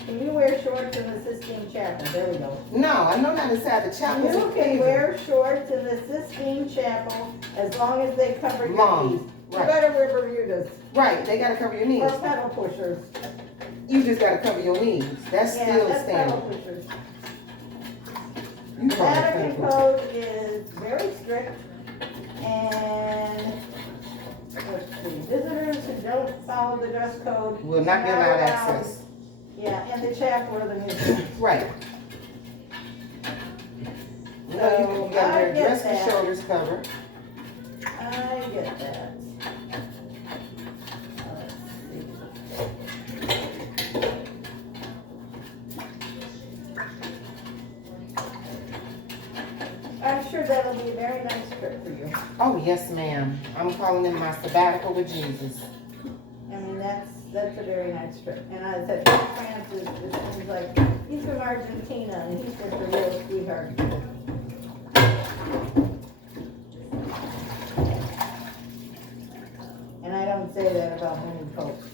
Can you wear shorts in the Sistine Chapel? There we go. No, I know not inside the chapel. You can wear shorts in the Sistine Chapel as long as they cover your Long, knees. You right. better wear Bermudas Right, they gotta cover your knees. or pedal pushers. You just gotta cover your knees. That's Yeah, still that's pedal standard. pushers. You probably Vatican think- code is very strict, and let's see, visitors who don't follow the dress code will not be allowed access. Yeah, and the chapel or the museum. Right. You know, you gotta I wear a get dress with that. shoulders covered. I get that. Let's see. I'm sure that'll be a very nice trip for you. Oh, yes, ma'am. I'm calling it my sabbatical with Jesus. I mean, that's a very nice trip. And I said, Francis, it seems like he's from Argentina and he's just a real sweetheart. And I don't say that about many folks.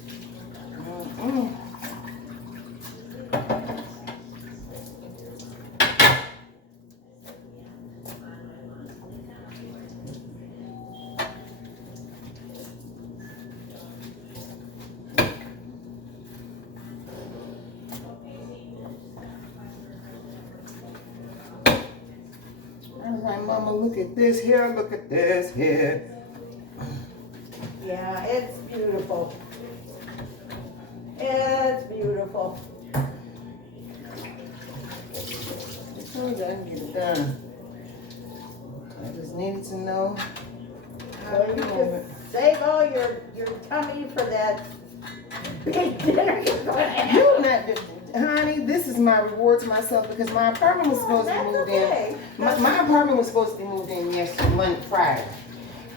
Mm-mm. mama, look at this here, look at this here. Yeah, it's beautiful. It's beautiful. As soon as I can get it done. I just needed to know how to You do it. just save all your tummy for that big dinner you're gonna have. You not, honey, this is my reward to myself because my apartment was supposed to be That's moved okay. in. My apartment was supposed to be moved in yesterday, Monday, Friday.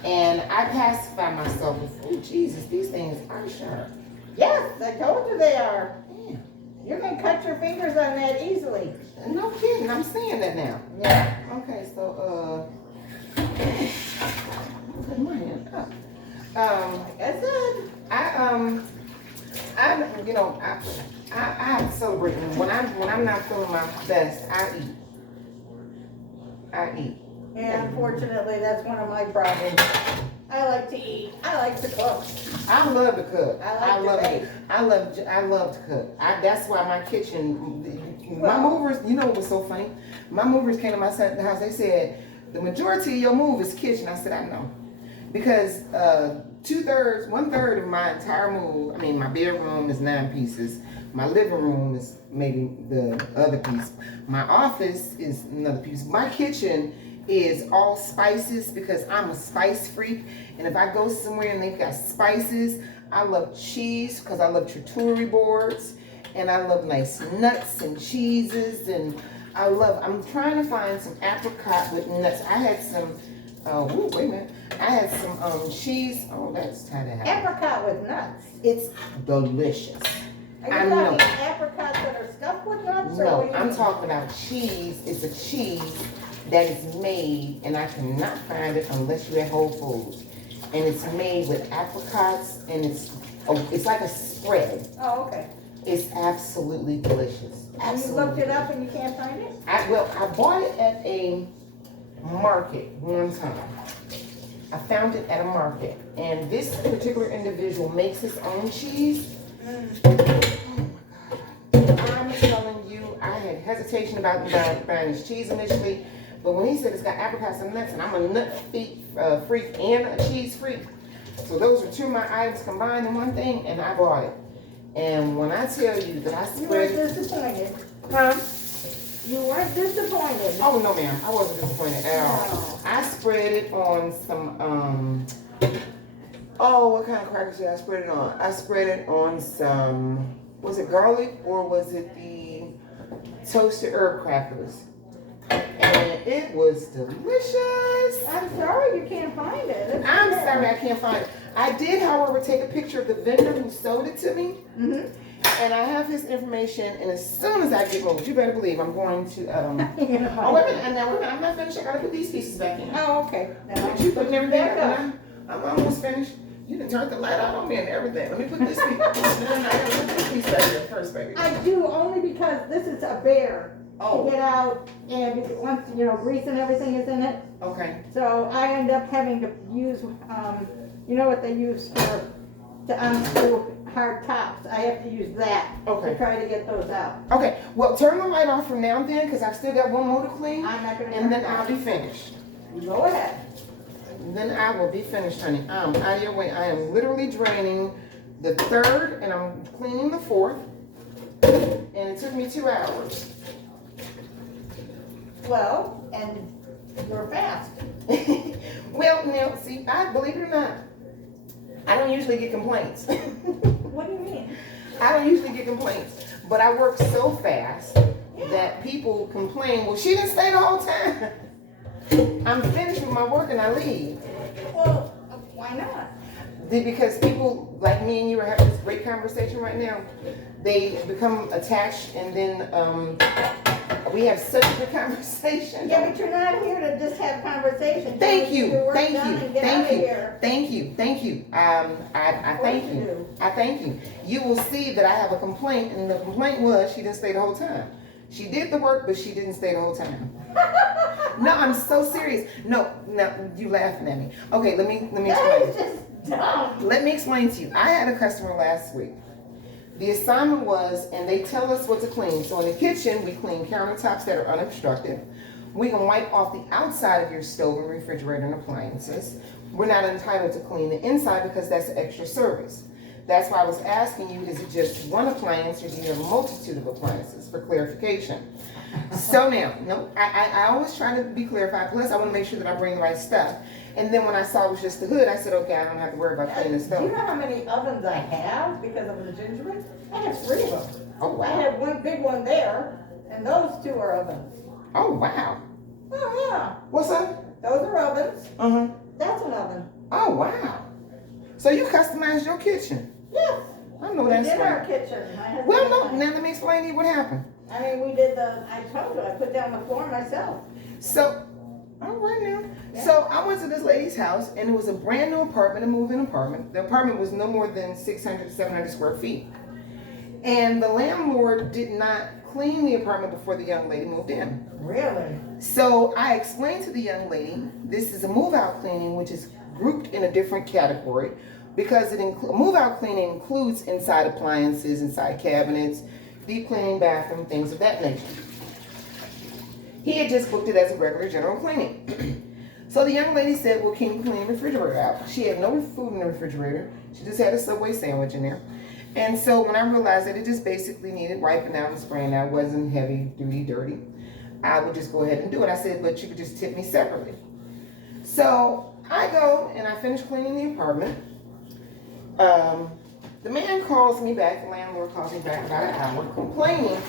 And I pacified myself with, oh Jesus, these things are sharp. Yes, I told you they are. Yeah. You can cut your fingers on that easily. No kidding, I'm seeing that now. Yeah. Okay, so put my hand up. Like I said. I have to celebrate when I'm not feeling my best. I eat. And unfortunately, that's one of my problems. I like to eat. I like to cook. I love to cook. I like to bake. I love to cook. That's why my kitchen. My movers. You know what was so funny? My movers came to my son's house. They said the majority of your move is kitchen. I said I know, because 1/3 of my entire move. I mean, my bedroom is 9 pieces. My living room is maybe the other piece. My office is another piece. My kitchen is all spices because I'm a spice freak. And if I go somewhere and they've got spices, I love cheese because I love charcuterie boards. And I love nice nuts and cheeses. And I'm trying to find some apricot with nuts. I had some, wait a minute. I had some cheese. Oh, that's how to have it. Apricot with nuts. It's delicious. Are I you know. talking apricots that are stuffed with nuts? Or No, what do you I'm mean? talking about cheese. It's a cheese that is made, and I cannot find it unless you're at Whole Foods. And it's made with apricots, and it's like a spread. Oh, okay. It's absolutely delicious. And you Absolutely. looked it up and you can't find it? I bought it at a market one time. I found it at a market, and this particular individual makes his own cheese. Oh my God. I'm telling you, I had hesitation about buying his cheese initially, but when he said it's got apricots and nuts, and I'm a nut freak and a cheese freak, so those are two of my items combined in one thing, and I bought it. And when I tell you that I You spread weren't disappointed. huh? You weren't disappointed. Oh no, ma'am, I wasn't disappointed at all. No. I spread it on some oh, what kind of crackers did I spread it on? I spread it on some, was it garlic or was it the toasted herb crackers? And it was delicious. I'm sorry you can't find it. It's I'm there. sorry I can't find it. I did, however, take a picture of the vendor who sold it to me. Mm-hmm. And I have his information, and as soon as I get moved, you better believe I'm going to, You know. oh, wait a minute, now, wait a minute, I'm not finished, I gotta put these pieces back in. Oh, okay. Now, You putting everything back back up. in? I'm almost finished. You done turned the light out on me and everything. Let me put this piece, I gotta put this piece back here first, baby. I do only because this is a bear to Oh, get out, and once, grease and everything is in it. okay, So I end up having to use, you know what they use to unscrew hard tops? I have to use that okay. to try to get those out. Okay, well, turn the light off from now and then, because I've still got one more to clean, I'm not gonna. and then I'll be finished. Go ahead. Then I will be finished, honey. Out of your way. I am literally draining the 3rd, and I'm cleaning the 4th, and it took me 2 hours. Well, and you're fast. Well, now, see, believe it or not, I don't usually get complaints. What do you mean? I don't usually get complaints, but I work so fast that people complain, well, she didn't stay the whole time. I'm finished with my work and I leave. Well, why not? Because people like me and you are having this great conversation right now, they become attached, and then we have such a good conversation. Yeah, but you're not here to just have conversation. Thank you, Get your work thank done you, and get thank out of you, here. thank you. I Of thank course you. you do. I thank you. You will see that I have a complaint, and the complaint was she didn't stay the whole time. She did the work, but she didn't stay the whole time. No, I'm so serious. No, you laughing at me. Okay, let me That explain. is just dumb. Let me explain to you. I had a customer last week. The assignment was, and they tell us what to clean. So in the kitchen, we clean countertops that are unobstructed. We can wipe off the outside of your stove and refrigerator and appliances. We're not entitled to clean the inside because that's extra service. That's why I was asking you, is it just one appliance or do you have a multitude of appliances, for clarification? So now, no, I always try to be clarified. Plus, I want to make sure that I bring the right stuff. And then when I saw it was just the hood, I said, okay, I don't have to worry about cleaning the Do stove. you know how many ovens I have because of the gingerbread? I have 3 of them. Oh, I wow. have one big one there, and those 2 are ovens. Oh, wow. Oh, yeah. What's up? Those are ovens. Uh-huh. That's an oven. Oh, wow. So you customized your kitchen. Yes. I know We that's did our right. kitchen. My husband Well, and no, I. now let me explain to you what happened. I mean, we did I told you, I put down the floor myself. So, all right now. So I went to this lady's house and it was a brand new apartment, a move-in apartment. The apartment was no more than 600 to 700 square feet. And the landlord did not clean the apartment before the young lady moved in. Really? So I explained to the young lady, this is a move-out cleaning, which is grouped in a different category because move-out cleaning includes inside appliances, inside cabinets, deep cleaning bathroom, things of that nature. He had just booked it as a regular general cleaning. So the young lady said, well, can you clean the refrigerator out? She had no food in the refrigerator. She just had a Subway sandwich in there. And so when I realized that it just basically needed wiping out and spraying out, wasn't heavy duty dirty, I would just go ahead and do it. I said, but you could just tip me separately. So I go and I finish cleaning the apartment. The man calls me back, the landlord calls me back about an hour, complaining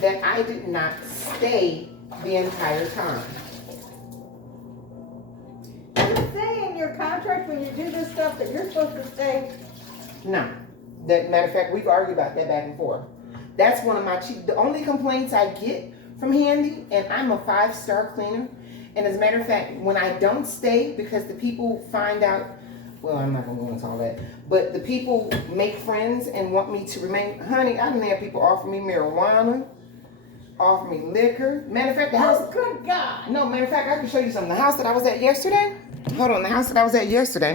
that I did not stay the entire time. Does it say in your contract when you do this stuff that you're supposed to stay? No. That matter of fact, we've argued about that back and forth. That's one of my the only complaints I get from Handy, and I'm a 5-star cleaner. And as a matter of fact, when I don't stay because the people find out, well, I'm not gonna go into all that, but the people make friends and want me to remain, honey, I didn't have people offer me marijuana, offer me liquor. Matter of fact, the house. Oh, good God. No, matter of fact, I can show you something. The house that I was at yesterday, hold on, the house that I was at yesterday,